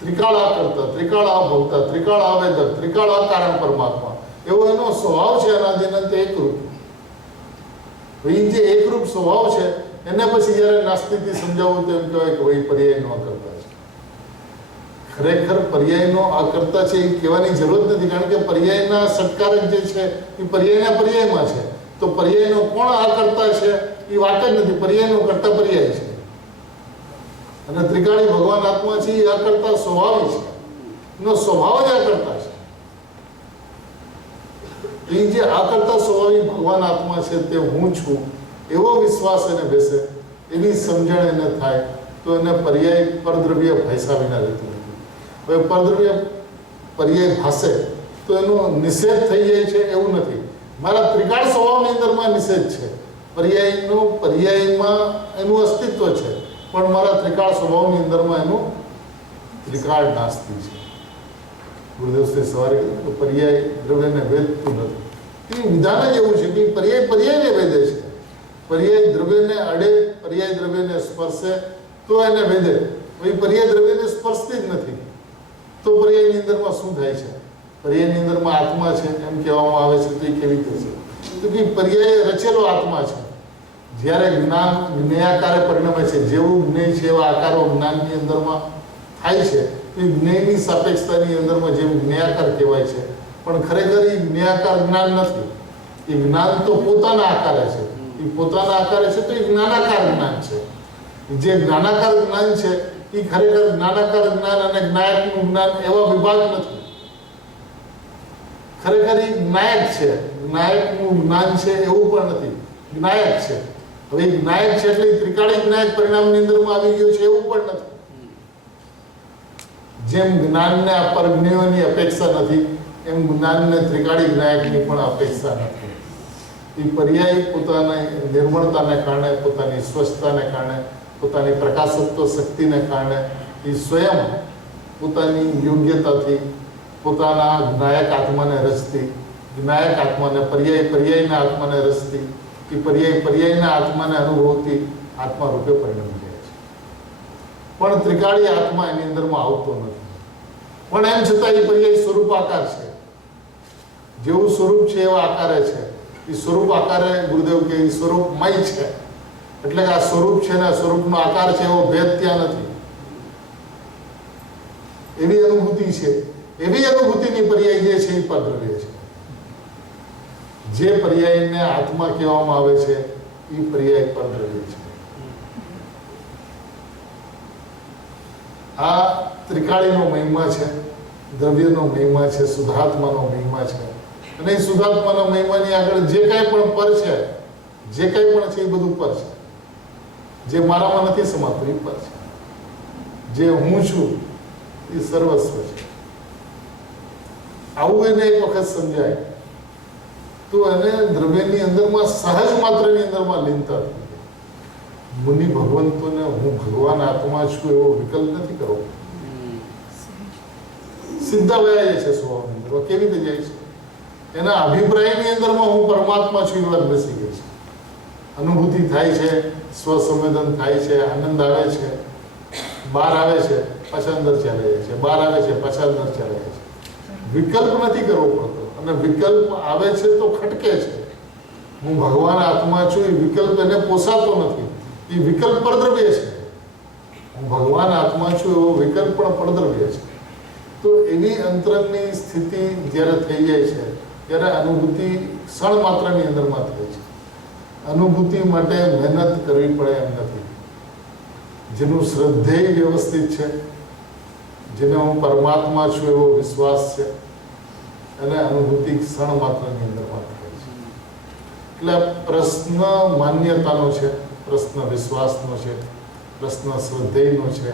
ત્રિકાળ અકર્તા, ત્રિકાળ અભોક્તા, ત્રિકાળ આવેદક, ત્રિકાળ અકારણ પરમાત્મા, એવો એનો સ્વભાવ છે. અનાદિનંત એકરૂપ. એ જે એકરૂપ સ્વભાવ છે એને પછી જયારે નાસ્તિકથી સમજાવવું તો એમ કહેવાય કે ભાઈ પર્યાયનો અકર્તા છે. ખરેખર પર્યાયનો અકર્તા છે એ કહેવાની જરૂર નથી, કારણ કે પર્યાયના સત્કારક જે છે એ પર્યાયના પર્યાયમાં છે. તો પર્યાયનો કોણ અકર્તા છે એ વાત જ નથી. પર્યાયનો કરતા પર્યાય છે. અને ત્રિકાળી ભગવાન આત્મા છે એ અકર્તા સ્વભાવી છે. એનો સ્વભાવ જ અકર્તા છે. એ જે આકર્તા સ્વભાવી ભગવાન આત્મા છે તે હું છું એવો વિશ્વાસ એને બેસે, એની સમજણ એને થાય તો એને પર્યાય પરદ્રવ્ય ભાષા વિના રહેતું નથી. હવે પરદ્રવ્ય પર્યાય ભાષે તો એનો નિષેધ થઈ જાય છે એવું નથી. મારા ત્રિકાળ સ્વભાવની અંદરમાં નિષેધ છે, પર્યાયમાં એનું અસ્તિત્વ છે, પણ મારા ત્રિકાળ સ્વભાવની અંદરમાં એનું ત્રિકાળ નાસ્તી છે. ગુરુદેવ સવારે કીધું કે પર્યાય દ્રવ્યને વેદતું નથી. એ વિધાન જ એવું છે કે પર્યાય પર્યાયને વેદે છે. પર્યાય દ્રવ્યને અડે, પર્યાય દ્રવ્યને સ્પર્શે તો એને વેદે. એ પર્યાય દ્રવ્યને સ્પર્શતી જ નથી તો પર્યાયની અંદરમાં શું થાય છે? પર્યાયની અંદરમાં આત્મા છે એમ કહેવામાં આવે છે તો એ કેવી રીતે છે? તો કે પર્યાય રચેલો આત્મા છે. જ્યારે જ્ઞાન જ્ઞેયાકારે પરિણમે છે, જેવું જ્ઞેય છે એવા આકારો જ્ઞાનની અંદરમાં થાય છે, એ જ્ઞેયની સાપેક્ષતાની અંદરમાં જેમ જ્ઞેયાકાર કહેવાય છે, પણ ખરેખર એ જ્ઞેયાકાર જ્ઞાન નથી. એ જ્ઞાન તો પોતાના આકારે છે. એ પોતાના આકારે છે તો એ જ્ઞાનાકાર જ્ઞાન છે. જે જ્ઞાનાકાર જ્ઞાન છે એ ખરેખર જ્ઞાનાકાર જ્ઞાન અને જ્ઞાયકનું જ્ઞાન એવા વિભાગ નથી. ખરેખર એ જ્ઞાયક છે, જ્ઞાયકનું જ્ઞાન છે એવું પણ નથી, જ્ઞાયક છે. હવે જ્ઞાયક છે એટલે ત્રિકાળી જ્ઞાયક પરિણામની અંદરમાં આવી ગયો છે એવું પણ નથી. જેમ જ્ઞાનને અપરજ્ઞેયોની અપેક્ષા નથી એમ જ્ઞાનને ત્રિકાળી જ્ઞાયકની પણ અપેક્ષા નથી. એ પર્યાય પોતાની નિર્મળતાને કારણે, પોતાની સ્વચ્છતાને કારણે, પોતાની પ્રકાશત્વ શક્તિને કારણે એ સ્વયં પોતાની યોગ્યતાથી પોતાના જ્ઞાયક આત્માને રચતી, જ્ઞાયક આત્માને પર્યાયના આત્માને રચતી, એ પર્યાયના આત્માને અનુભવતી આત્મા રૂપે પરિણમી જાય છે. પણ ત્રિકાળી આત્મા એની અંદરમાં આવતો નથી. પણ એમ છતાં એ પર્યાય સ્વરૂપ આકાર છે. જેવું સ્વરૂપ છે એવા આકારે છે. એ સ્વરૂપ આકારે ગુરુદેવ કે એ સ્વરૂપમય છે. એટલે કે આ સ્વરૂપ છે ને સ્વરૂપનો આકાર છે એવો ભેદ ત્યાં નથી. એવી અનુભૂતિ છે. એવી અનુભૂતિની પર્યાય જે છે એ પરદ્રવ્ય છે. જે પર્યાયને આત્મા કહેવામાં આવે છે એ પર્યાય પરદ્રવ્ય છે. આ ત્રિકાળીનો મહિમા છે, દ્રવ્યનો મહિમા છે, શુદ્ધાત્માનો મહિમા છે. અને એ શુદ્ધાત્માના મહિમાની આગળ જે કાંઈ પણ પર છે, જે કાંઈ પણ છે એ બધું પર છે. જે મારામાં નથી સમાતું એ પર છે. જે હું છું એ સર્વસ્વ છે. આવું એને એક વખત સમજાય તો એને દ્રવ્યની અંદરમાં સહજ માત્રની અંદરમાં લીનતા થઈ જાય. મુનિ ભગવંતોને હું ભગવાન આત્મા છું એવો વિકલ્પ નથી કરવો. સીધા વયા છે સ્વભાવની અંદર. કેવી રીતે જાય છે? એના અભિપ્રાયની અંદરમાં હું પરમાત્મા છું એ વાત બેસી ગઈ છે. અનુભૂતિ થાય છે, સ્વસંવેદન થાય છે, આનંદ આવે છે, બહાર આવે છે, પાછા અંદર ચાલે જાય છે, બહાર આવે છે, પાછા અંદર ચાલે જાય છે. વિકલ્પ નથી કરવો પડતો. અને વિકલ્પ આવે છે તો ખટકે છે. હું ભગવાન આત્મા છું એ વિકલ્પ એને પોસાતો નથી. એ વિકલ્પ પરદ્રવ્ય છે. હું ભગવાન આત્મા છું એવો વિકલ્પ પણ પરદ્રવ્ય છે. તો એવી અંતરંગની સ્થિતિ જ્યારે થઈ જાય છે ત્યારે અનુભૂતિ ક્ષણ માત્રની અંદરમાં થાય છે. અનુભૂતિ માટે મહેનત કરવી પડે એમ નથી. જેનું શ્રદ્ધેય વ્યવસ્થિત છે, જેને હું પરમાત્મા છું એવો વિશ્વાસ છે, અને અનુભૂતિ ક્ષણ માત્રની અંદરમાં થાય છે. એટલે પ્રશ્ન માન્યતાનો છે, પ્રશ્ન વિશ્વાસનો છે, પ્રશ્ન શ્રદ્ધેયનો છે,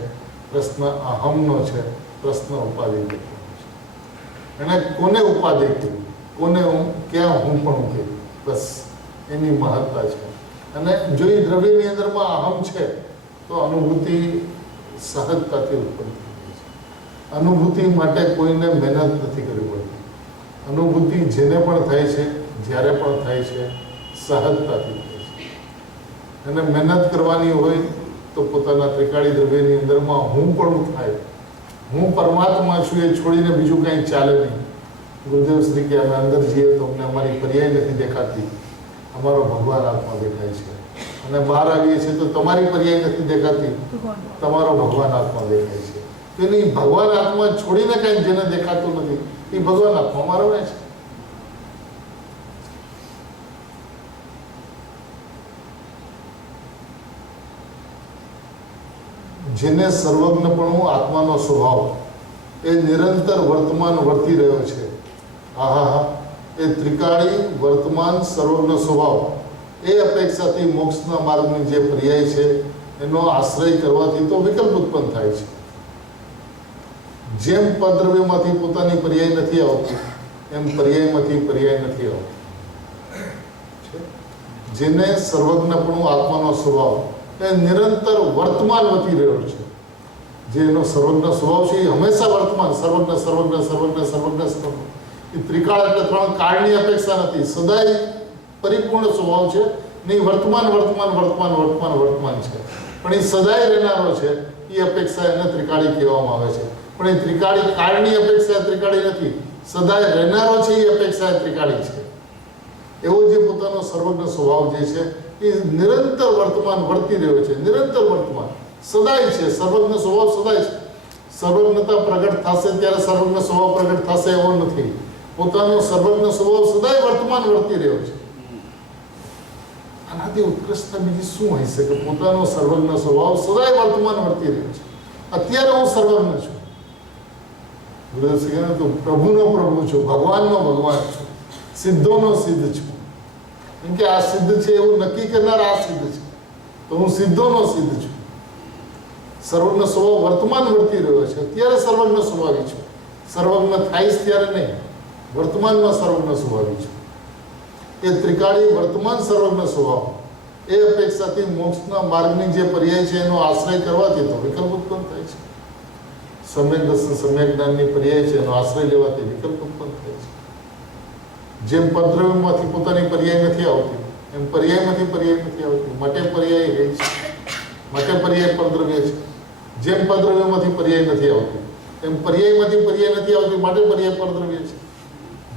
પ્રશ્ન અહમનો છે, પ્રશ્ન ઉપાધિ છે. એને કોને ઉપાધિ કરી, કોને હું ક્યાં હું પણ કહ્યું, બસ એની મહત્તા છે. અને જો એ દ્રવ્યની અંદરમાં અહમ છે તો અનુભૂતિ સહજતાથી ઉત્પન્ન થઈ જાય છે. અનુભૂતિ માટે કોઈને મહેનત નથી કરવી પડતી. અનુભૂતિ જેને પણ થાય છે, જ્યારે પણ થાય છે, સહજતાથી થાય છે. અને મહેનત કરવાની હોય તો પોતાના ત્રિકાળી દ્રવ્યની અંદરમાં હું પણ થાય. હું પરમાત્મા છું એ છોડીને બીજું કંઈ ચાલે નહીં. ગુરુદેવ શ્રી કે અમે અંદર જઈએ તો અમને અમારી પર્યાય નથી દેખાતી, અમારો ભગવાન આત્મા દેખાય છે. અને બહાર આવીએ છીએ તો તમારી પર્યાય નથી દેખાતી, તમારો ભગવાન આત્મા દેખાય છે. તો એની ભગવાન આત્મા છોડીને કંઈ જેને દેખાતું નથી એ ભગવાન આત્મામાં રહે છે. જેને સર્વજ્ઞપણું આત્માનો સ્વભાવ એ નિરંતર વર્તમાન વર્તી રહ્યો છે, આહા એ ત્રિકાળી વર્તમાન સર્વજ્ઞ સ્વભાવ એ અપેક્ષાથી મોક્ષના માર્ગની જે પર્યાય છે એનો આશ્રય કરવાથી તો વિકલ્પ ઉત્પન્ન થાય છે. જેમ પદ્રવ્યમાંથી પોતાની પર્યાય નથી આવતી એમ પર્યાયમાંથી પર્યાય નથી આવતી. જેને સર્વજ્ઞપણું આત્માનો સ્વભાવ એ નિરંતર વર્તમાન વધી રહ્યો છે. જે એનો સર્વજ્ઞ સ્વભાવ છે એ હંમેશા વર્તમાન, સર્વજ્ઞ સર્વજ્ઞ સર્વજ્ઞ સર્વજ્ઞ સર્વજ્ઞ. એ ત્રિકાળ એટલે 3 કાળની અપેક્ષા નથી, સદાય પરિપૂર્ણ સ્વભાવ છે. નહીં વર્તમાન વર્તમાન વર્તમાન વર્તમાન વર્તમાન છે, પણ એ સદાય રહેનારો છે. એ અપેક્ષા એને ત્રિકાળી કહેવામાં આવે છે. પણ એ ત્રિકાળી કાળની અપેક્ષા ત્રિકાળી નથી, સદાય રહેનારો છે એ અપેક્ષા ત્રિકાળી છે. એવો જે પોતાનો સર્વજ્ઞ સ્વભાવ જે છે એ નિરંતર વર્તમાન વર્તી રહ્યો છે, નિરંતર વર્તમાન સદાય છે. સર્વજ્ઞ સ્વભાવ સદાય છે. સર્વજ્ઞતા પ્રગટ થશે ત્યારે સર્વજ્ઞ સ્વભાવ પ્રગટ થશે એવો નથી. પોતાનો સર્વજ્ઞ સ્વભાવ સદાય વર્તમાન વર્તી રહ્યો છે. આનાથી ઉત્કૃષ્ટતા બીજી શું હોય છે કે પોતાનો સર્વજ્ઞ સ્વભાવ સદાય વર્તમાન વર્તી રહ્યો છે. અત્યારે હું સર્વજ્ઞ છું, ગુરુદેવ તો પ્રભુનો પ્રભુ છું, ભગવાનનો ભગવાન છું, સિદ્ધોનો સિદ્ધ છું. કેમ કે આ સિદ્ધ છે એવું નક્કી કરનાર આ સિદ્ધ છે, તો હું સિદ્ધોનો સિદ્ધ છું. સર્વજ્ઞ સ્વભાવ વર્તમાન વર્તી રહ્યો છે. અત્યારે સર્વજ્ઞ સ્વભાવી છું. સર્વજ્ઞ થાઈશ ત્યારે નહીં, વર્તમાનમાં સર્વજ્ઞ સ્વભાવી છું. એ ત્રિકાળી વર્તમાન સર્વજ્ઞ સ્વભાવ એ અપેક્ષાથી મોક્ષના માર્ગની જે પર્યાય છે એનો આશ્રય કરવાથી તો વિકલ્પ ઉત્પન્ન થાય છે. સમ્યક દર્શન સમ્યક જ્ઞાનની પર્યાય છે એનો આશ્રય લેવાથી વિકલ્પ ઉત્પન્ન થાય છે. જેમ પદ્રવ્યમાંથી પોતાની પર્યાય નથી આવતી એમ પર્યાયમાંથી પર્યાય નથી આવતી, માટે પર્યાય રહે છે, માટે પર્યાય પદ્રવ્ય છે. જેમ પદ્રવ્યમાંથી પર્યાય નથી આવતી એમ પર્યાયમાંથી પર્યાય નથી આવતી, માટે પર્યાય પદ્રવ્ય છે.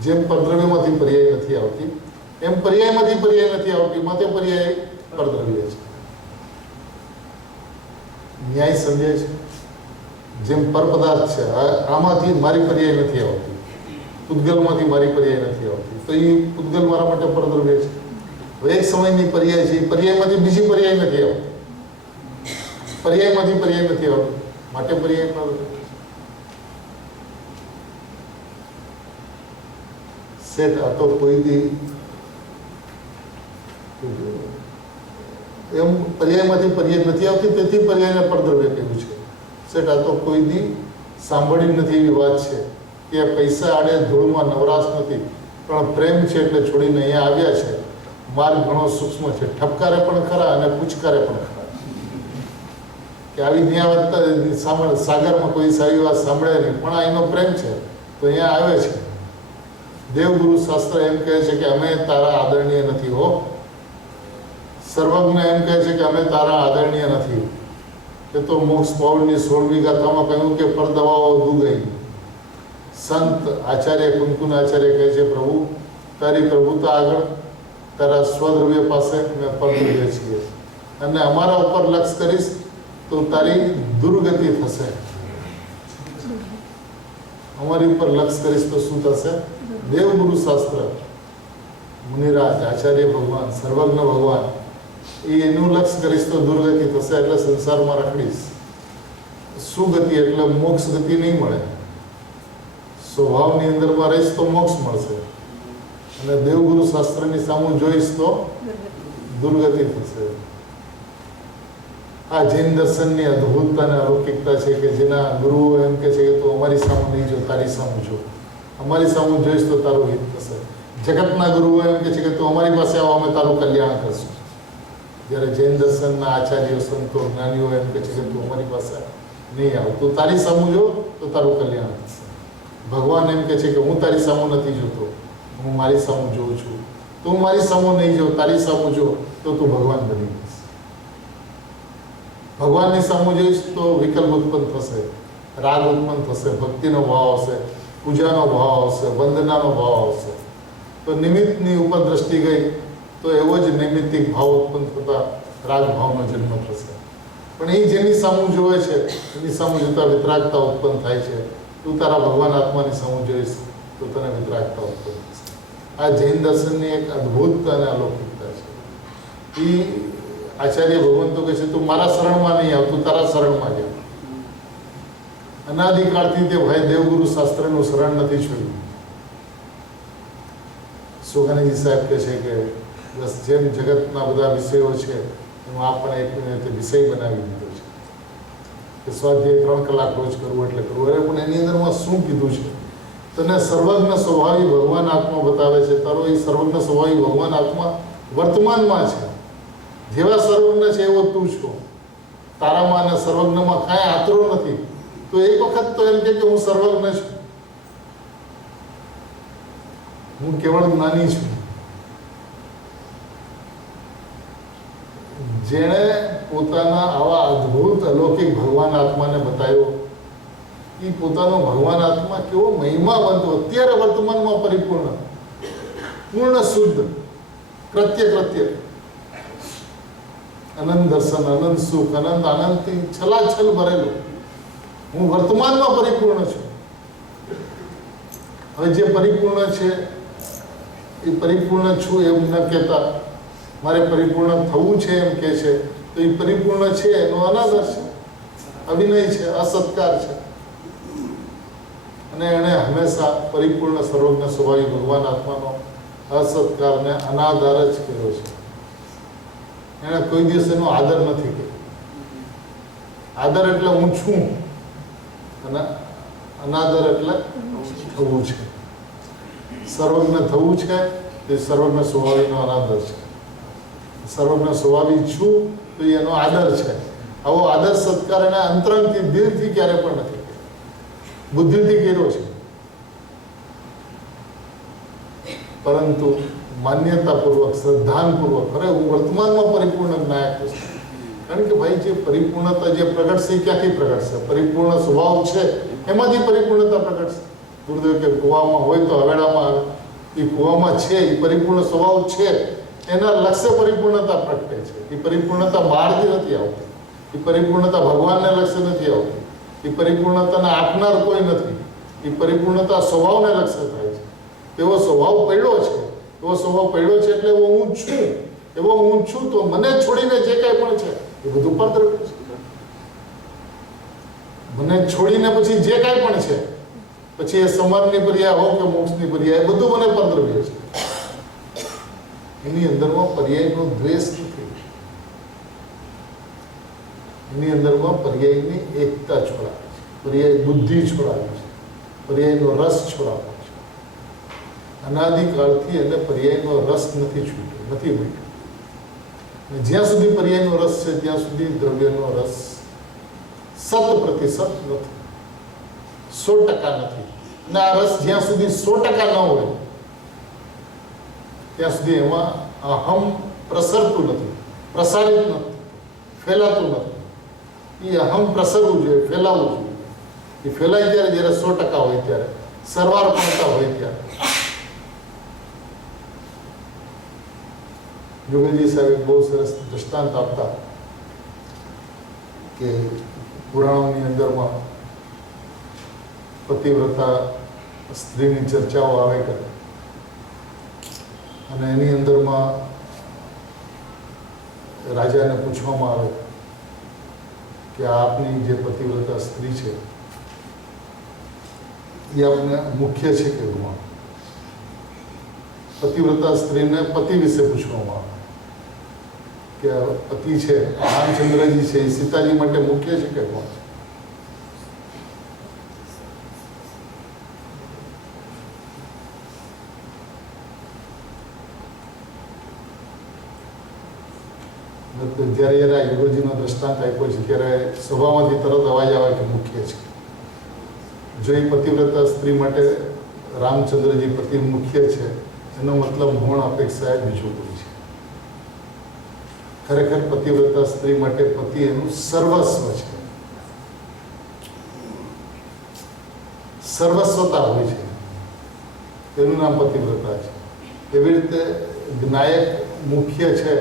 જેમ પદ્રવ્યમાંથી પર્યાય નથી આવતી એમ પર્યાયમાંથી પર્યાય નથી આવતી, માટે પર્યાય પદ્રવ્ય છે. ન્યાય સમજાય છે? જેમ પર પદાર્થ છે, આમાંથી મારી પર્યાય નથી આવતી, પૂતગલમાંથી મારી પર્યાય નથી આવતી, તો એ પૂતગલ મારા માટે પરદ્રવ્ય છે. એક સમયની પર્યાય છે, પર્યાયમાંથી બીજી પર્યાય નથી આવતી, પર્યાયમાંથી પર્યાય નથી આવતી, માટે પર્યાય પરદ્રવ્ય છે. સેટ આ તો કોઈ દી એમ પર્યાયમાંથી પર્યાય નથી આવતી, તેથી પર્યાયને પરદ્રવ્ય કહ્યું છે. સેટ આ તો કોઈ દી સાંભળી નથી એવી વાત છે કે પૈસા આડે ધૂળમાં નવરાશ નથી, પણ પ્રેમ છે એટલે છોડીને અહીંયા આવ્યા છે. માર્ગ ઘણો સૂક્ષ્મ છે, ઠપકારે પણ ખરા અને પૂચકારે પણ ખરા. કે આવી ન્યાય સાગરમાં કોઈ સારી વાત સાંભળે નહીં, પણ આ એનો પ્રેમ છે તો અહીંયા આવે છે. દેવગુરુ શાસ્ત્ર એમ કહે છે કે અમે તારા આદરણીય નથી હો. સર્વજ્ઞ એમ કહે છે કે અમે તારા આદરણીય નથી. એ તો મોક્ષ પૌર્ણની 16મી ગાથામાં કહ્યું કે પરદવાઓ દુ ગઈ. સંત આચાર્ય કુંકુન આચાર્ય કહે છે પ્રભુ તારી પ્રભુતા આગળ તારા સ્વદ્રવ્ય પાસે અમે પરદ્રવ્ય છીએ, અને અમારા ઉપર લક્ષ કરીશ તો તારી દુર્ગતિ થશે. અમારી ઉપર લક્ષ કરીશ તો શું થશે? દેવગુરુ શાસ્ત્ર મુનિરાજ આચાર્ય ભગવાન સર્વજ્ઞ ભગવાન એનું લક્ષ કરીશ તો દુર્ગતિ થશે, એટલે સંસારમાં રખડીશ. સુગતિ એટલે મોક્ષ ગતિ નહીં મળે. સ્વભાવની અંદરમાં રહીશ તો મોક્ષ મળશે, અને દેવગુરુ શાસ્ત્રની સામું જોઈશ તો દુર્ગતિ થશે. આ જૈન દર્શનની અદ્ભુતતા અને અલૌકિકતા છે કે જેના ગુરુઓ એમ કે છે કે તું અમારી સામું નહીં જો, તારી સામું જો. અમારી સામું જોઈશ તો તારું હિત થશે. જગતના ગુરુઓ એમ કે છે કે તું અમારી પાસે આવો, અમે તારું કલ્યાણ કરશું. જ્યારે જૈન દર્શનના આચાર્યો સંતો જ્ઞાનીઓ એમ કે છે કે તું અમારી પાસે નહીં આવ, તું તારી સામું જો તો તારું કલ્યાણ થશે. ભગવાન એમ કે છે કે હું તારી સામું નથી જોતો, હું મારી સામું જોઉં છું. તું મારી સામું નહીં જો, તારી સામું જો તો તું ભગવાન બની જઈશ. ભગવાનની સામું જોઈશ તો વિકલ્પ ઉત્પન્ન થશે, રાગ ઉત્પન્ન થશે, ભક્તિનો ભાવ આવશે, પૂજાનો ભાવ આવશે, વંદનાનો ભાવ આવશે. તો નિમિત્તની ઉપર દ્રષ્ટિ ગઈ તો એવો જ નૈમિત્તિક ભાવ ઉત્પન્ન થતા રાગ ભાવનો જન્મ થશે. પણ એ જેની સામું જોવે છે એની સામું જોતા વિતરાગતા ઉત્પન્ન થાય છે. તું તારા ભગવાન આત્માની સામું જોઈશ તો તને વિતરાગતા ઉત્પન્ન થશે. આ જૈન દર્શનની એક અદ્ભુત અને અલૌકિકતા છે. એ આચાર્ય ભગવાન તો કહે છે તું મારા શરણમાં નહીં આવ, તું તારા શરણમાં જા. અનાદિકાળથી તે ભાઈ દેવગુરુ શાસ્ત્રનું શરણ નથી છોડ્યું. સુગાનીજી સાહેબ કહે છે કે બસ જેમ જગતના બધા વિષયો છે એમાં આપણે એક રીતે વિષય બનાવી દીધો છે કે સ્વાધ્યાય 3 કલાક રોજ કરવું એટલે કરવું. અરે પણ એની અંદરમાં શું કીધું છે? તને સર્વજ્ઞ સ્વભાવી ભગવાન આત્મા બતાવે છે. તારો એ સર્વજ્ઞ સ્વભાવી ભગવાન આત્મા વર્તમાનમાં છે. જેવા સર્વજ્ઞ છે એવો તું છો. તારામાં અને સર્વજ્ઞમાં કાંઈ આતરો નથી. તો એક વખત તો એમ કે હું સર્વજ્ઞ છું, હું કેવળ જ્ઞાની છું. જેણે પોતાના આવા અદ્ભુત અલૌકિક ભગવાન આત્માને બતાવ્યો, એ પોતાનો ભગવાન આત્મા કેવો મહિમાવંત, અત્યારે વર્તમાનમાં પરિપૂર્ણ, પૂર્ણ શુદ્ધ, કૃત્ય અનંત દર્શન, અનંત સુખ, અનંત આનંદથી છલાછલ ભરેલો. હું વર્તમાનમાં પરિપૂર્ણ છું. હવે જે પરિપૂર્ણ છે એ પરિપૂર્ણ છું એવું ન કહેતા મારે પરિપૂર્ણ થવું છે એમ કે છે, તો એ પરિપૂર્ણ છે એનો અનાદર છે, અભિનય છે, અસત્કાર છે. અને એણે હંમેશા પરિપૂર્ણ સર્વજ્ઞ સ્વભાવી ભગવાન આત્માનો અસત્કારને અનાદર જ કર્યો છે. એણે કોઈ દિવસ એનો આદર નથી કર્યો. આદર એટલે હું છું અને અનાદર એટલે થવું છે. સર્વજ્ઞ થવું છે તે સર્વજ્ઞ સ્વભાવીનો અનાદર છે. સર્વજ્ઞ સ્વભાવી છું તો એનો આદર છે. આવો આદર સત્કાર એને અંતરંગથી, દિલથી ક્યારે પણ નથી કર્યો, બુદ્ધિથી કર્યો છે. પરંતુ માન્યતાપૂર્વક, શ્રદ્ધાનપૂર્વક, અરે હું વર્તમાનમાં પરિપૂર્ણ જ્ઞાયક છું. કારણ કે ભાઈ જે પરિપૂર્ણતા જે પ્રગટશે ક્યાંથી પ્રગટશે? પરિપૂર્ણ સ્વભાવ છે એમાંથી પરિપૂર્ણતા પ્રગટશે. ગુરુદેવ કે કુવામાં હોય તો હવેડામાં આવે. એ કુવામાં છે, એ પરિપૂર્ણ સ્વભાવ છે, એના લક્ષ્ય પરિપૂર્ણતા પ્રગટે છે. એ પરિપૂર્ણતા બહારથી નથી આવતી. એ પરિપૂર્ણતા ભગવાનને લક્ષ્ય નથી આવતી. એ પરિપૂર્ણતાને આપનાર કોઈ નથી. એ પરિપૂર્ણતા સ્વભાવને લક્ષ્ય થાય છે. એવો સ્વભાવ પડ્યો છે, એવો સ્વભાવ પડ્યો છે એટલે એવો હું છું. એવો હું છું તો મને છોડીને જે કાંઈ પણ છે એ બધું પરદ્રવ્ય છે. મને છોડીને પછી જે કાંઈ પણ છે, પછી એ સમાનની પર્યાય હો કે મોક્ષની પર્યાય, એ બધું મને પરદ્રવ્ય છે. એની અંદરમાં પર્યાયનો દ્વેષ નથી. એની અંદરમાં પર્યાયની એકતા છોડાવે છે, પર્યાય બુદ્ધિ છોડાવે છે, પર્યાયનો રસ છોડાવે છે. અનાદિકાળથી એને પર્યાયનો રસ નથી છૂટ્યો, નથી મળ્યો. જ્યાં સુધી પર્યાયનો રસ છે ત્યાં સુધી દ્રવ્યનો રસ 100% નથી, 100% નથી. અને આ રસ જ્યાં સુધી 100% ન હોય ત્યાં સુધી એમાં અહમ પ્રસરતું નથી, પ્રસારિત નથી, ફેલાતું નથી. એ અહમ પ્રસરવું જોઈએ, ફેલાવવું જોઈએ. એ ફેલાય ત્યારે જ્યારે 100% હોય ત્યારે, સરવારપણતા હોય ત્યારે. જોગીજી સાહેબ બહુ સરસ દૃષ્ટાંત આપતા કે પુરાણોની અંદરમાં પતિવ્રતા સ્ત્રીની ચર્ચાઓ આવે કરે અને એની અંદરમાં રાજાને પૂછવામાં આવે કે આપની જે પતિવ્રતા સ્ત્રી છે એ આપને મુખ્ય છે કે ગુણ? પતિવ્રતા સ્ત્રીને પતિ વિશે પૂછવામાં આવે કે પતિ છે રામચંદ્રજી છે એ સીતાજી માટે મુખ્ય છે કે કોણ છે? જ્યારે યોગજીનો દ્રષ્ટાંત આપ્યો છે ત્યારે સભામાંથી તરત અવાજ આવે કે મુખ્ય છે. જો એ પતિવ્રતા સ્ત્રી માટે રામચંદ્રજી પતિ મુખ્ય છે એનો મતલબ ગુણ અપેક્ષાએ બીજું કોઈ છે. ખરેખર પતિવ્રતા સ્ત્રી માટે પતિ એનું સર્વસ્વ છે, સર્વસ્વતા હોય છે, એનું નામ પતિવ્રતા છે. એવી રીતે જ્ઞાયક મુખ્ય છે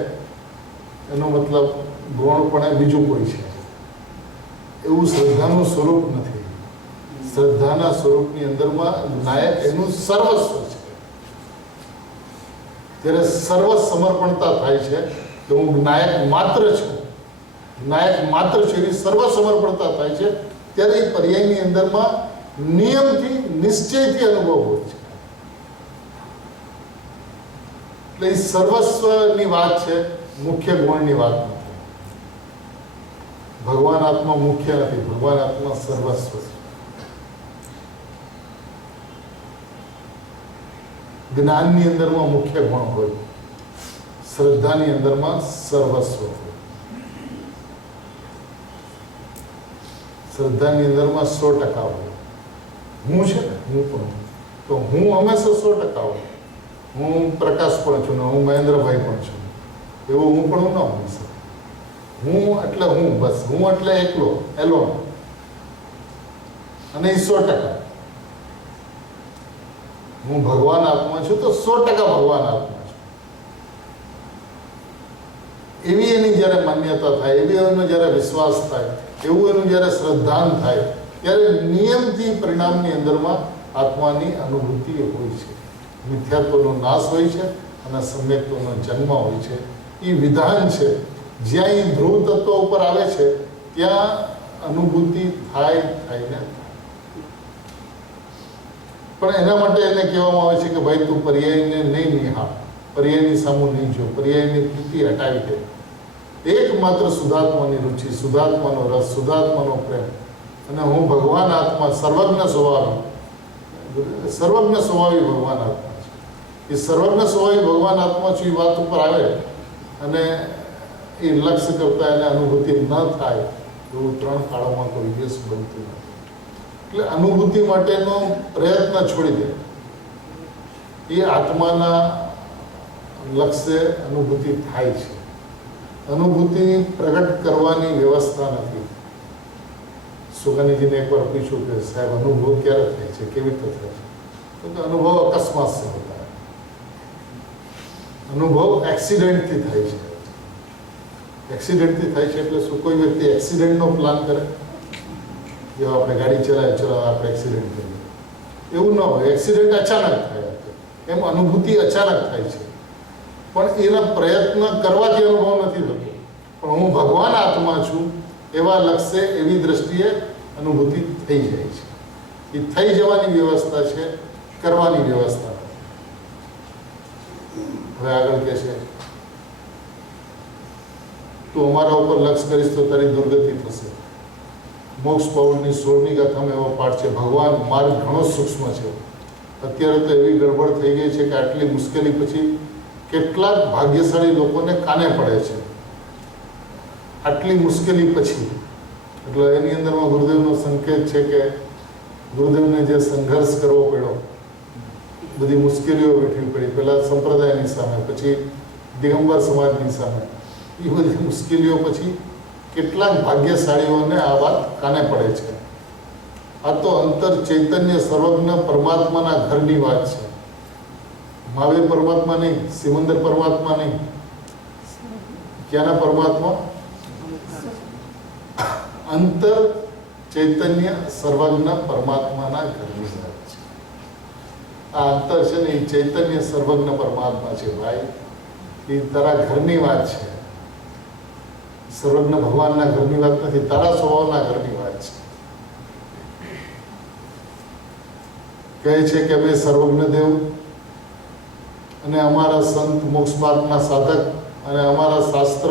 એનો મતલબ ગૌણપણે બીજું કોઈ છે એવું શ્રદ્ધાનું સ્વરૂપ નથી. શ્રદ્ધાના સ્વરૂપની અંદરમાં જ્ઞાયક એનું સર્વસ્વ છે. જ્યારે સર્વ સમર્પણતા થાય છે કે હું જ્ઞાયક માત્ર છું, જ્ઞાયક માત્ર છું, એવી સર્વ સમર્પણતા થાય છે ત્યારે એ પર્યાયની અંદરમાં નિયમથી, નિશ્ચયથી અનુભવ હોય છે. એટલે એ સર્વસ્વની વાત છે, મુખ્ય ગુણની વાત નથી. ભગવાન આત્મા મુખ્ય નથી, ભગવાન આત્મા સર્વસ્વ છે. જ્ઞાનની અંદરમાં મુખ્ય ગુણ હોય, શ્રદ્ધાની અંદરમાં સર્વસ્વ હોય. શ્રદ્ધાની અંદરમાં 100% હોય. હું છે ને, હું પણ તો હું હંમેશા 100% હોય. હું પ્રકાશ પણ છું ને હું મહેન્દ્રભાઈ પણ છું, એવું હું પણ ના હોઈ શકું. હું એટલે હું, બસ હું એટલે એકલો, એલોન, અને એ 100%. હું ભગવાન આત્મા છું તો 100% ભગવાન આત્મા છું. એવી એની જ્યારે માન્યતા થાય, એવી એનો જ્યારે વિશ્વાસ થાય, એવું એનું જ્યારે શ્રદ્ધાન થાય, ત્યારે નિયમથી પરિણામની અંદરમાં આત્માની અનુભૂતિ હોય છે. મિથ્યાત્વનો નાશ હોય છે અને સમ્યક્ત્વનો જન્મ હોય છે. એ વિધાન છે. જ્યાં એ ધ્રુવ તત્વ ઉપર આવે છે ત્યાં અનુભૂતિ થાય ને. પણ એના માટે એને કહેવામાં આવે છે કે ભાઈ તું પર્યાયને નહીં નિહાળ, પર્યાયની સામું નહીં જો, પર્યાયની પ્રીતિ હટાવી દે. એકમાત્ર શુદ્ધાત્માની રુચિ, શુદ્ધાત્માનો રસ, શુદ્ધાત્માનો પ્રેમ, અને હું ભગવાન આત્મા, સર્વજ્ઞ સ્વભાવી ભગવાન આત્મા છે. એ સર્વજ્ઞ સ્વભાવી ભગવાન આત્મા છે, એ વાત ઉપર આવે અને એ લક્ષ્ય કરતા એને અનુભૂતિ ન થાય એવું 3 કાળોમાં કોઈ દિવસ બનતું નથી. એટલે અનુભૂતિ માટેનો પ્રયત્ન છોડી દે. એ આત્માના લક્ષ્ય અનુભૂતિ થાય છે. અનુભૂતિ પ્રગટ કરવાની વ્યવસ્થા નથી. સુગંધીજીને એકવાર પૂછ્યું કે સાહેબ અનુભવ ક્યારે થાય છે, કેવી રીતે થાય છે? તો કે અનુભવ અકસ્માત સે હોતા है. અનુભવ એક્સિડન્ટથી થાય છે. એક્સિડન્ટથી થાય છે એટલે શું? કોઈ વ્યક્તિ એક્સિડન્ટનો પ્લાન કરે, જો આપણે ગાડી ચલાવીએ, ચલો આપણે એક્સિડન્ટ કરીએ, એવું ન હોય. એક્સિડન્ટ અચાનક થાય. એમ અનુભૂતિ અચાનક થાય છે, પણ એના પ્રયત્ન કરવાથી અનુભવ નથી થતો. પણ હું ભગવાન આત્મા છું એવા લક્ષ્ય, એવી દ્રષ્ટિએ અનુભૂતિ થઈ જાય છે. એ થઈ જવાની વ્યવસ્થા છે, કરવાની વ્યવસ્થા. હવે આગળ કહે છે તું અમારા ઉપર લક્ષ કરીશ તો તારી દુર્ગતિ થશે. મોક્ષ પાઉલની 16મી ગાથામાં એવો પાઠ છે, ભગવાન માર્ગ ઘણો સૂક્ષ્મ છે. અત્યારે તો એવી ગડબડ થઈ ગઈ છે કે આટલી મુશ્કેલી પછી કેટલાક ભાગ્યશાળી લોકોને કાને પડે છે. આટલી મુશ્કેલી પછી, એટલે એની અંદરમાં ગુરુદેવનો સંકેત છે કે ગુરુદેવને જે સંઘર્ષ કરવો પડ્યો, બધી મુશ્કેલીઓ વેઠવી પડી, પહેલા સંપ્રદાયની સામે, પછી દિગંબર સમાજની સામે, એ બધી મુશ્કેલીઓ પછી કેટલાક ભાગ્યશાળીઓને આ વાત કાને પડે છે. આ તો અંતર ચૈતન્ય સર્વજ્ઞ પરમાત્માના ઘરની વાત છે. મહાવીર પરમાત્મા નહીં, સિમંદર પરમાત્મા નહીં, ક્યાંના પરમાત્મા? અંતર ચૈતન્ય સર્વજ્ઞ પરમાત્માના ઘરની વાત છે. આ અંતર છે ને, એ ચૈતન્ય સર્વજ્ઞ પરમાત્મા છે ભાઈ. એ તારા ઘરની વાત છે. સર્વજ્ઞ ભગવાનના ઘરની વાત નથી, તારા સ્વભાવના ઘરની વાત છે. કહે છે કે અમે સર્વજ્ઞ દેવ અને અમારા સંત, મોક્ષ માર્ગના સાધક અને અમારા શાસ્ત્ર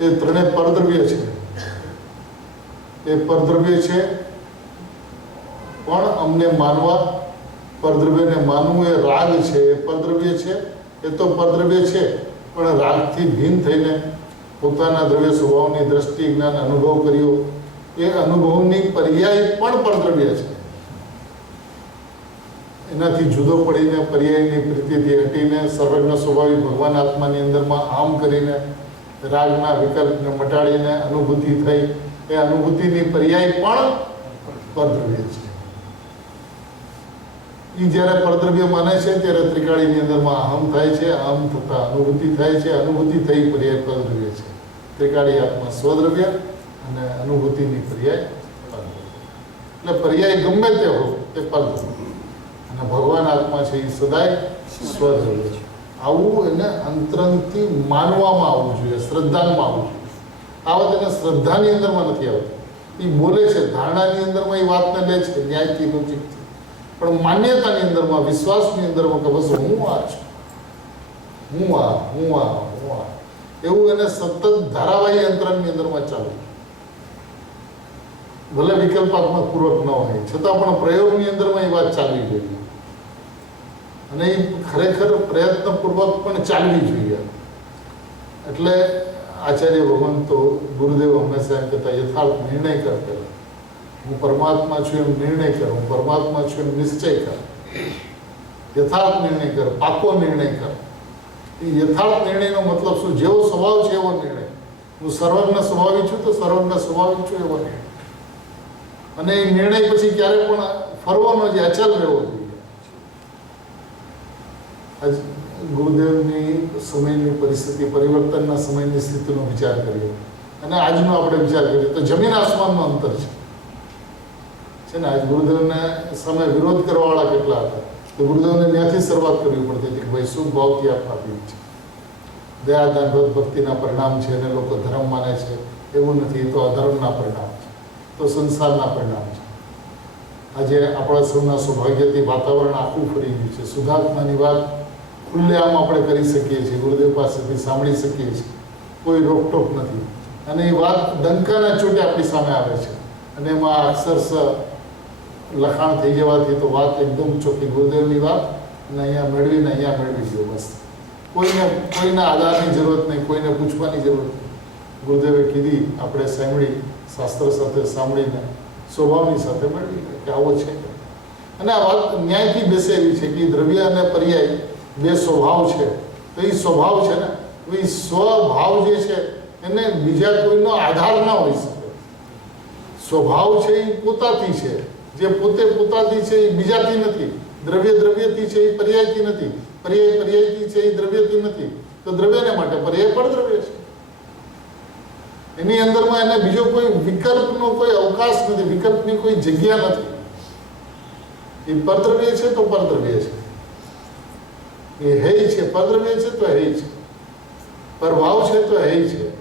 એ ત્રણેય પરદ્રવ્ય છે. એ પરદ્રવ્ય છે, પણ અમને માનવા, પરદ્રવ્યને માનવું એ રાગ છે. એ પરદ્રવ્ય છે, એ તો પરદ્રવ્ય છે, પણ રાગથી ભિન્ન થઈને પોતાના દ્રવ્ય સ્વભાવની દ્રષ્ટિ, જ્ઞાન, અનુભવ કર્યો. એ અનુભવની પર્યાય પણ પરદ્રવ્ય છે. એનાથી જુદો પડીને, પર્યાયની પ્રીતિથી હટીને, સર્વજ્ઞ સ્વભાવી ભગવાન આત્માની અંદરમાં આમ કરીને રાગના વિકલ્પને મટાડીને અનુભૂતિ થઈ. એ અનુભૂતિની પર્યાય પણ પરદ્રવ્ય છે. એ જ્યારે પરદ્રવ્ય માને છે ત્યારે ત્રિકાળીની અંદરમાં અહમ થાય છે, અહમ થતા અનુભૂતિ થાય છે, અનુભૂતિ થઈ પર્યાય પરદ્રવ્ય છે. ત્રિકાળી આત્મા સ્વદ્રવ્ય અને અનુભૂતિની પર્યાય પરદ્રવ્ય. એટલે પર્યાય ગમે તે હોય તે પરદ્રવ્ય, અને ભગવાન આત્મા છે એ સદાય સ્વદ્રવ્ય છે. આવું એને અંતરંગથી માનવામાં આવવું જોઈએ, શ્રદ્ધામાં આવવું જોઈએ. આ વાત એને શ્રદ્ધાની અંદરમાં નથી આવતી. એ બોલે છે, ધારણાની અંદરમાં એ વાતને લે છે, ન્યાયથી રુચિકથી, પણ માન્યતાની અંદરમાં, વિશ્વાસની અંદરમાં કે બસ હું આ છું. હું આ એવું એને સતત ધારાવાહી યંત્રની અંદરમાં ચાલુ, ભલે વિકલ્પાત્મક પૂર્વક ન હોય છતાં પણ પ્રયોગની અંદરમાં એ વાત ચાલવી જોઈએ અને એ ખરેખર પ્રયત્નપૂર્વક પણ ચાલવી જોઈએ. એટલે આચાર્ય ભગવંતો ગુરુદેવ હંમેશા એમ કહેતા યથાર્થ નિર્ણય કર, પહેલા હું પરમાત્મા છું એમ નિર્ણય કર, હું પરમાત્મા છું એમ નિશ્ચય કર, યથાર્થ નિર્ણય કર, પાકો નિર્ણય કર. એ યથાર્થ નિર્ણયનો મતલબ શું? જેવો સ્વભાવ છે એવો નિર્ણય. હું સર્વજ્ઞ સ્વભાવી છું તો સર્વજ્ઞ સ્વભાવી છું એવો નિર્ણય. અને એ નિર્ણય પછી ક્યારે પણ ફરવાનો જે અચલ રહેવો જોઈએ. આજ ગુરુદેવની સમયની પરિસ્થિતિ, પરિવર્તનના સમયની સ્થિતિનો વિચાર કરીએ અને આજનો આપણે વિચાર કરીએ તો જમીન આસમાનનું અંતર છે ને. આજ ગુરુદેવને સામે વિરોધ કરવાવાળા કેટલા હતા, તો ગુરુદેવને ત્યાંથી શરૂઆત કરવી પડતી હતી કે ભાઈ શું ભાવથી આપ આપી છે. દયા દાન ભક્તિના પરિણામ છે અને લોકો ધર્મ માને છે એવું નથી, એ તો અધર્મના પરિણામ છે, તો સંસારના પરિણામ છે. આજે આપણા સૌના સૌભાગ્યથી વાતાવરણ આખું ફરી ગયું છે. સુધાર્થમાની વાત ખુલ્લેઆમ આપણે કરી શકીએ છીએ, ગુરુદેવ પાસેથી સાંભળી શકીએ છીએ, કોઈ રોકટોક નથી. અને એ વાત ડંકાના ચોટે આપણી સામે આવે છે અને એમાં અક્ષરશ લખાણ થઈ જવાથી તો વાત એકદમ ચોખ્ખી ગુરુદેવની વાત અને અહીંયા મેળવી ગયો બસ. કોઈના આધારની જરૂરત નહીં, કોઈને પૂછવાની જરૂરત નહીં. ગુરુદેવે કીધી, આપણે સાંભળી, શાસ્ત્ર સાથે સાંભળીને સ્વભાવની સાથે મેળવી કે આવો છે. અને આ વાત ન્યાયથી બેસેલી છે કે દ્રવ્ય અને પર્યાય બે સ્વભાવ છે. તો એ સ્વભાવ છે ને, એ સ્વભાવ જે છે એને બીજા કોઈનો આધાર ના હોઈ શકે. સ્વભાવ છે એ પોતાથી છે, જે પોતે પોતાથી છે એ બીજાથી નથી. દ્રવ્યથી છે એ પર્યાયથી નથી, પર્યાયથી છે એ દ્રવ્યથી નથી. તો દ્રવ્યને માટે પર્યાય પણ દ્રવ્ય છે. એની અંદરમાં એને બીજો કોઈ વિકલ્પનો કોઈ અવકાશ નથી, વિકલ્પની કોઈ જગ્યા નથી. એ પરદ્રવ્ય છે તો પરદ્રવ્ય છે, એ હેય છે. પરદ્રવ્ય છે તો હેય છે, પરભાવ છે તો હેય છે.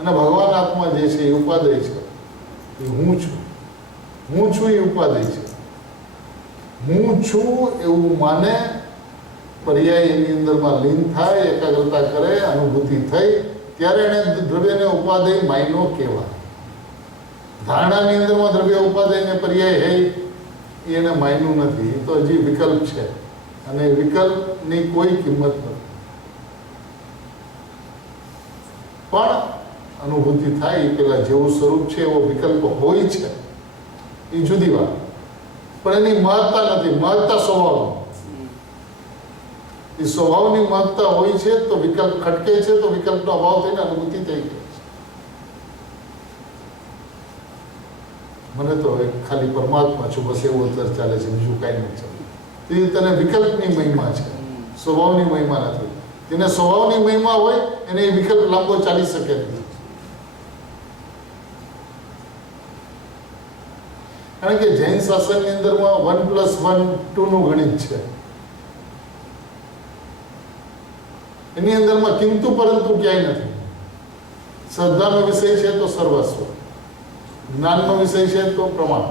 અને ભગવાન આત્મા જે છે એ ઉપાદેય છે. એ હું છું એ ઉપાદેય છે. હું છું એવું માને, પર્યાય એની અંદરમાં લીન થાય, એકાગ્રતા કરે, અનુભૂતિ થઈ, ત્યારે એને દ્રવ્યને ઉપાદેય માયનો કહેવાય. ધારણાની અંદરમાં દ્રવ્ય ઉપાદેય ને પર્યાય હે એને માયનું નથી, એ તો હજી વિકલ્પ છે અને વિકલ્પની કોઈ કિંમત નથી. પણ અનુભૂતિ થાય એ પેલા જેવું સ્વરૂપ છે એવો વિકલ્પ હોય છે એ જુદી વાત, પણ એની મહત્તા નથી. મહત્તા સ્વભાવની, એ સ્વભાવની મહત્તા હોય છે તો વિકલ્પ ખટકે છે, તો વિકલ્પનો અભાવ થઈને અનુભૂતિ થઈ ગઈ છે. મને તો ખાલી પરમાત્મા છું બસ એવું અત્યારે ચાલે છે, બીજું કાંઈ નથી. તો એ તને વિકલ્પની મહિમા છે, સ્વભાવની મહિમા નથી. જેને સ્વભાવની મહિમા હોય એને એ વિકલ્પ લાંબો ચાલી શકે નહીં. કારણ કે જૈન શાસનની અંદરમાં 1+1 2 ગણિત છે. એની અંદરમાં કિંતુ પરંતુ ક્યાંય નથી. શ્રદ્ધાનો વિષય છે તો સર્વસ્વ, જ્ઞાનનો વિષય છે તો પ્રમાણ,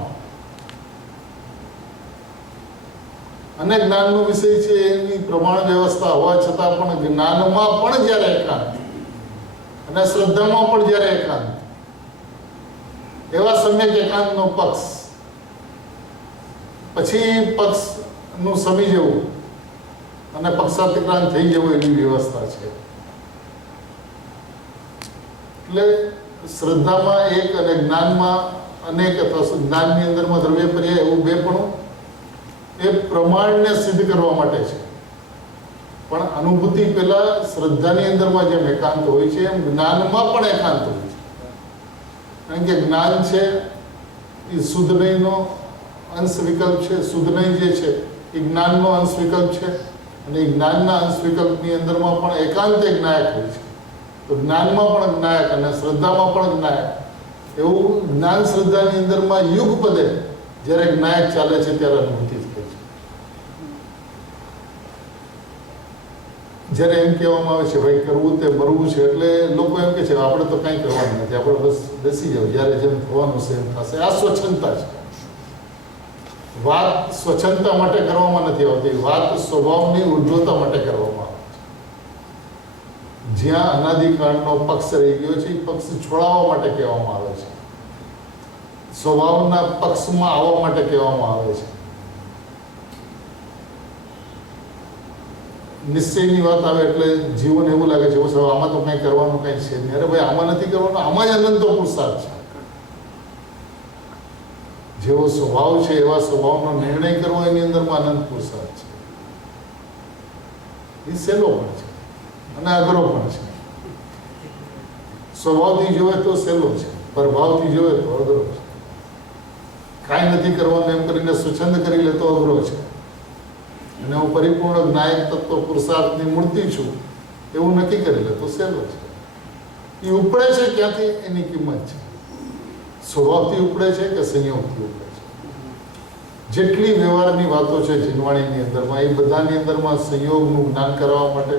અને જ્ઞાનનો વિષય છે એની પ્રમાણ વ્યવસ્થા હોવા છતાં પણ જ્ઞાનમાં પણ જ્યારે એકાંત અને શ્રદ્ધામાં પણ જ્યારે એકાંત, એવા સમ્યક એકાંતનો પક્ષ, પછી પક્ષનું સમી જવું અને પક્ષાતિક્રાંત થઈ જવું એવી વ્યવસ્થા છે. એટલે શ્રદ્ધામાં એક અને જ્ઞાનમાં અનેક, અથવા જ્ઞાનની અંદરમાં દ્રવ્ય પર્યાય એવું બે પણ એ પ્રમાણને સિદ્ધ કરવા માટે છે. પણ અનુભૂતિ પહેલા શ્રદ્ધાની અંદરમાં જેમ એકાંત હોય છે એમ જ્ઞાનમાં પણ એકાંત હોય છે. કારણ કે જ્ઞાન છે એ શુદ્ધ નહીંનો અંશ વિકલ્પ છે. શુદ્ધ નહીં જે છે એ જ્ઞાનનો અંશ વિકલ્પ છે અને એ જ્ઞાનના અંશ વિકલ્પની અંદરમાં પણ એકાંત એક નાયક હોય છે. તો જ્ઞાનમાં પણ જ્ઞાયક અને શ્રદ્ધામાં પણ જ્ઞાયક, એવું જ્ઞાન શ્રદ્ધાની અંદરમાં યુગ પદે જ્યારે જ્ઞાયક ચાલે છે ત્યારે અનુભૂતિ થાય છે. જ્યારે એમ કહેવામાં આવે છે ભાઈ કરવું તે મરવું છે, એટલે લોકો એમ કે છે આપણે તો કંઈ કરવાનું નથી, આપણે બસ બેસી જાવ, જ્યારે જેમ થવાનું છે એમ થશે. આ સ્વચ્છંદતા છે. વાત સ્વચ્છંદતા માટે કરવામાં નથી આવતી, વાત સ્વભાવની ઉર્ધ્વતા માટે કરવામાં આવે છે. જ્યાં અનાદિકાળનો પક્ષ રહી ગયો છે એ પક્ષ છોડાવવા માટે કહેવામાં આવે છે, સ્વભાવના પક્ષમાં આવવા માટે કહેવામાં આવે છે. નિશ્ચયની વાત આવે એટલે જીવન એવું લાગે છે સાહેબ આમાં તો કંઈ કરવાનું કંઈ છે નહીં. અરે ભાઈ આમાં નથી કરવાનું, આમાં જ અનંતો પુરુષાર્થ છે. જેવો સ્વભાવ છે એવા સ્વભાવનો નિર્ણય કરવો એની અંદરમાં અનંત પુરુષાર્થ છે. એ સહેલો પણ છે અને અઘરો પણ છે. સ્વભાવથી જોવે તો સહેલો છે, પ્રભાવથી જોવે તો અઘરો છે. કાંઈ નથી કરવાનું એમ કરીને સ્વચ્છંદ કરી લે તો અઘરો છે, અને હું પરિપૂર્ણ જ્ઞાયક તત્વ પુરુષાર્થની મૂર્તિ છું એવું નક્કી કરી લે તો સહેલો છે. એ ઉપડે છે ક્યાંથી એની કિંમત છે. સ્વભાવથી ઉપડે છે કે સંયોગથી ઉપડે છે. જેટલી વ્યવહારની વાતો છે જીનવાણીની અંદરમાં એ બધાની અંદરમાં સંયોગનું જ્ઞાન કરાવવા માટે,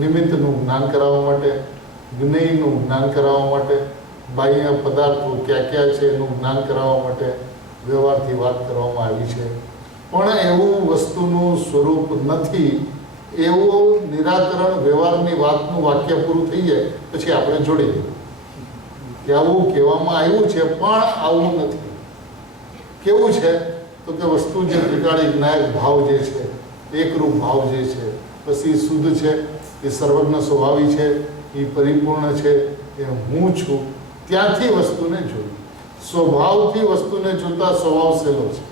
નિમિત્તનું જ્ઞાન કરાવવા માટે, જ્ઞેયનું જ્ઞાન કરાવવા માટે, બાહ્ય પદાર્થો ક્યાં ક્યાં છે એનું જ્ઞાન કરાવવા માટે વ્યવહારથી વાત કરવામાં આવી છે. પણ એવું વસ્તુનું સ્વરૂપ નથી. એવું નિરાકરણ વ્યવહારની વાતનું વાક્ય પૂરું થઈ જાય પછી આપણે જોડી દઈએ કે આવું કહેવામાં આવ્યું છે પણ આવું નથી. કેવું છે તો કે વસ્તુ જે ત્રિકાળી જ્ઞાયક ભાવ જે છે, એકરૂપ ભાવ જે છે, પછી શુદ્ધ છે, એ સર્વજ્ઞ સ્વભાવી છે, એ પરિપૂર્ણ છે, એ હું છું. ત્યાંથી વસ્તુને જોયું. સ્વભાવથી વસ્તુને જોતા સ્વભાવ સહેલો છે,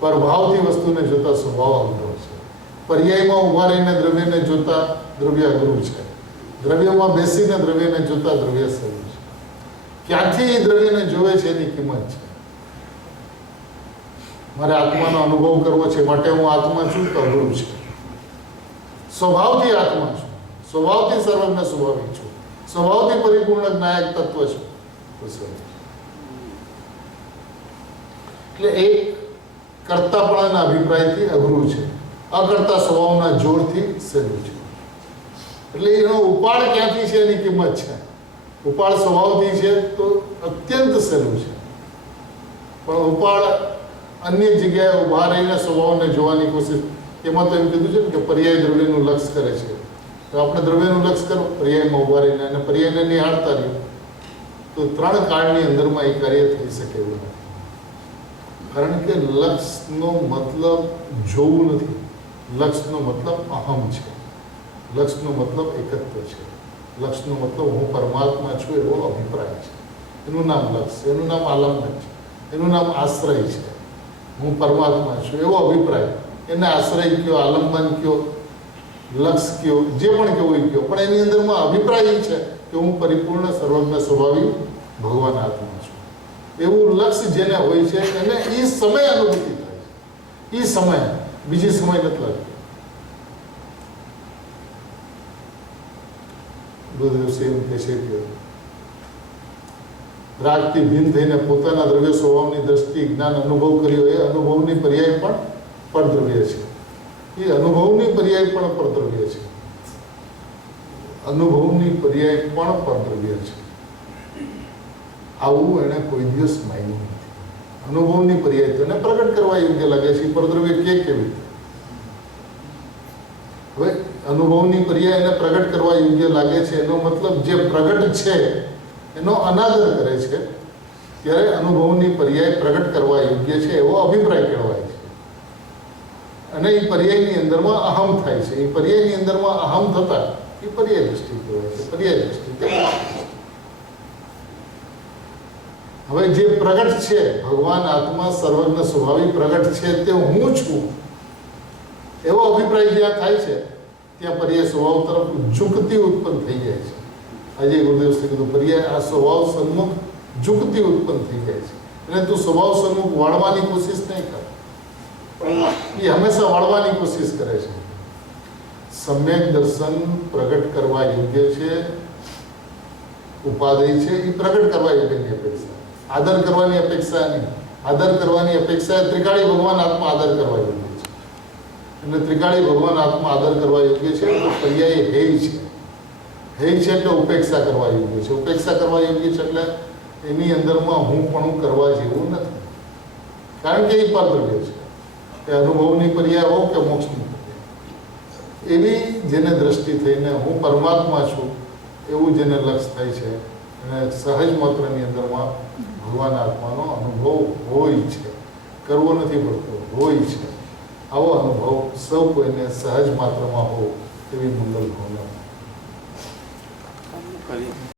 પ્રભાવથી વસ્તુને જોતા સ્વભાવ અઘરો છે. પર્યાયમાં ઉભા રહીને દ્રવ્યને જોતા દ્રવ્ય અઘરું છે, દ્રવ્યમાં બેસીને દ્રવ્યને જોતા દ્રવ્ય સહેલું છે. ક્યાંથી એ દ્રવ્યને જોવે છે એની કિંમત છે. મારે આત્માનો અનુભવ કરવો છે માટે હું આત્મા છું તો અઘરું છે. સ્વભાવથી આત્મા છું, સ્વભાવથી સર્વજ્ઞ સ્વભાવિક છું, સ્વભાવથી પરિપૂર્ણ જ્ઞાયક તત્વ છું તો સહેલું. એટલે એક કર્તાપણાના અભિપ્રાયથી અઘરું છે, અકર્તા સ્વભાવના જોરથી સહેલું છે. એટલે એનો ઉપાડ ક્યાંથી છે એની કિંમત છે. ઉપાડ સ્વભાવથી છે તો અત્યંત સહેલું છે, પણ ઉપાડ અન્ય જગ્યાએ ઉભા રહીને સ્વભાવને જોવાની કોશિશ, એમાં તો એમ કીધું છે ને કે પર્યાય દ્રવ્યનું લક્ષ કરે છે. તો આપણે દ્રવ્યનું લક્ષ કરો પર્યાયમાં ઉભા રહીને અને પર્યાયને નિહાળતા રહ્યું તો ત્રણ કાળની અંદરમાં એ કાર્ય થઈ શકે એવું નથી. કારણ કે લક્ષનો મતલબ જોવું નથી, લક્ષનો મતલબ અહમ છે, લક્ષનો મતલબ એકત્વ છે, લક્ષનો મતલબ હું પરમાત્મા છું એવો અભિપ્રાય છે. એનું નામ લક્ષ, એનું નામ આલંબન છે, એનું નામ આશ્રય છે. હું પરમાત્મા છું એવો અભિપ્રાય, એને આશ્રય કયો, આલંબન કયો, લક્ષ કયો, જે પણ કેવું એ કયો, પણ એની અંદરમાં અભિપ્રાય એ છે કે હું પરિપૂર્ણ સર્વજ્ઞ સ્વભાવી ભગવાન આત્મા છું. એવું લક્ષ જેને હોય છે એને એ સમય અનુભૂતિ થાય છે. એ સમય, બીજી સમય નથી લાગતી. બુદ્ધદેવ એમ કહે છે કે રાગથી ભિન્ન થઈને પોતાના દ્રવ્ય સ્વભાવની દ્રષ્ટિ જ્ઞાન અનુભવ કર્યો એ અનુભવની પર્યાય પણ પરદ્રવ્ય છે. એ અનુભવની પર્યાય પણ પરદ્રવ્ય છે. અનુભવની પર્યાય પણ પરદ્રવ્ય છે. આવું એને કોઈ દિવસ માન્યું નથી. અનુભવની પર્યાય તો એને પ્રગટ કરવા યોગ્ય લાગે છે. પરદ્રવ્ય કેવી રીતે? હવે અનુભવની પર્યાય એને પ્રગટ કરવા યોગ્ય લાગે છે એનો મતલબ જે પ્રગટ છે એનો અનાદર કરે છે ત્યારે અનુભવની પર્યાય પ્રગટ કરવા યોગ્ય છે એવો અભિપ્રાય કહેવાય છે. અને એ પર્યાયની અંદરમાં અહમ થાય છે. એ પર્યાયની અંદરમાં અહમ થતા એ પર્યાય દૃષ્ટિ કહેવાય છે. પર્યાય દૃષ્ટિ. હવે જે પ્રગટ છે ભગવાન આત્મા સર્વજ્ઞ સ્વભાવી પ્રગટ છે તે હું છું એવો અભિપ્રાય જ્યાં થાય છે ત્યાં પર્યાય સ્વભાવ તરફ ઝુકતી ઉત્પન્ન થઈ જાય છે. આજે ગુરુદેવ શ્રી કીધું પર્યાય આ સ્વભાવ સન્મુખ ઝુકતી ઉત્પન્ન થઈ જાય છે. અને તું સ્વભાવ સન્મુખ વાળવાની કોશિશ નહીં કર, એ હંમેશા વાળવાની કોશિશ કરે છે. સમ્યક દર્શન પ્રગટ કરવા યોગ્ય છે, ઉપાદેય છે, એ પ્રગટ કરવા યોગ્યની અપેક્ષા, આદર કરવાની અપેક્ષા નહીં. આદર કરવાની અપેક્ષા ત્રિકાળી ભગવાન આત્મા આદર કરવા યોગ્ય છે. એટલે ત્રિકાળી ભગવાન આત્મા આદર કરવા યોગ્ય છે તો પર્યાય હેય છે. હેય છે એટલે ઉપેક્ષા કરવા યોગ્ય છે. ઉપેક્ષા કરવા યોગ્ય છે એટલે એની અંદરમાં હું પણ કરવા જેવું નથી. કારણ કે એ પરદ્રવ્ય છે. એ અનુભવની પર્યાય હો કે મોક્ષની પર્યાય, એ એવી જેને દ્રષ્ટિ થઈને હું પરમાત્મા છું એવું જેને લક્ષ થાય છે અને સહજ માત્રની અંદરમાં ભગવાન આત્માનો અનુભવ હોય છે, કરવો નથી પડતો, હોય છે. આવો અનુભવ સૌ કોઈને સહજ માત્રમાં હો એવી મંગલ ભાવના.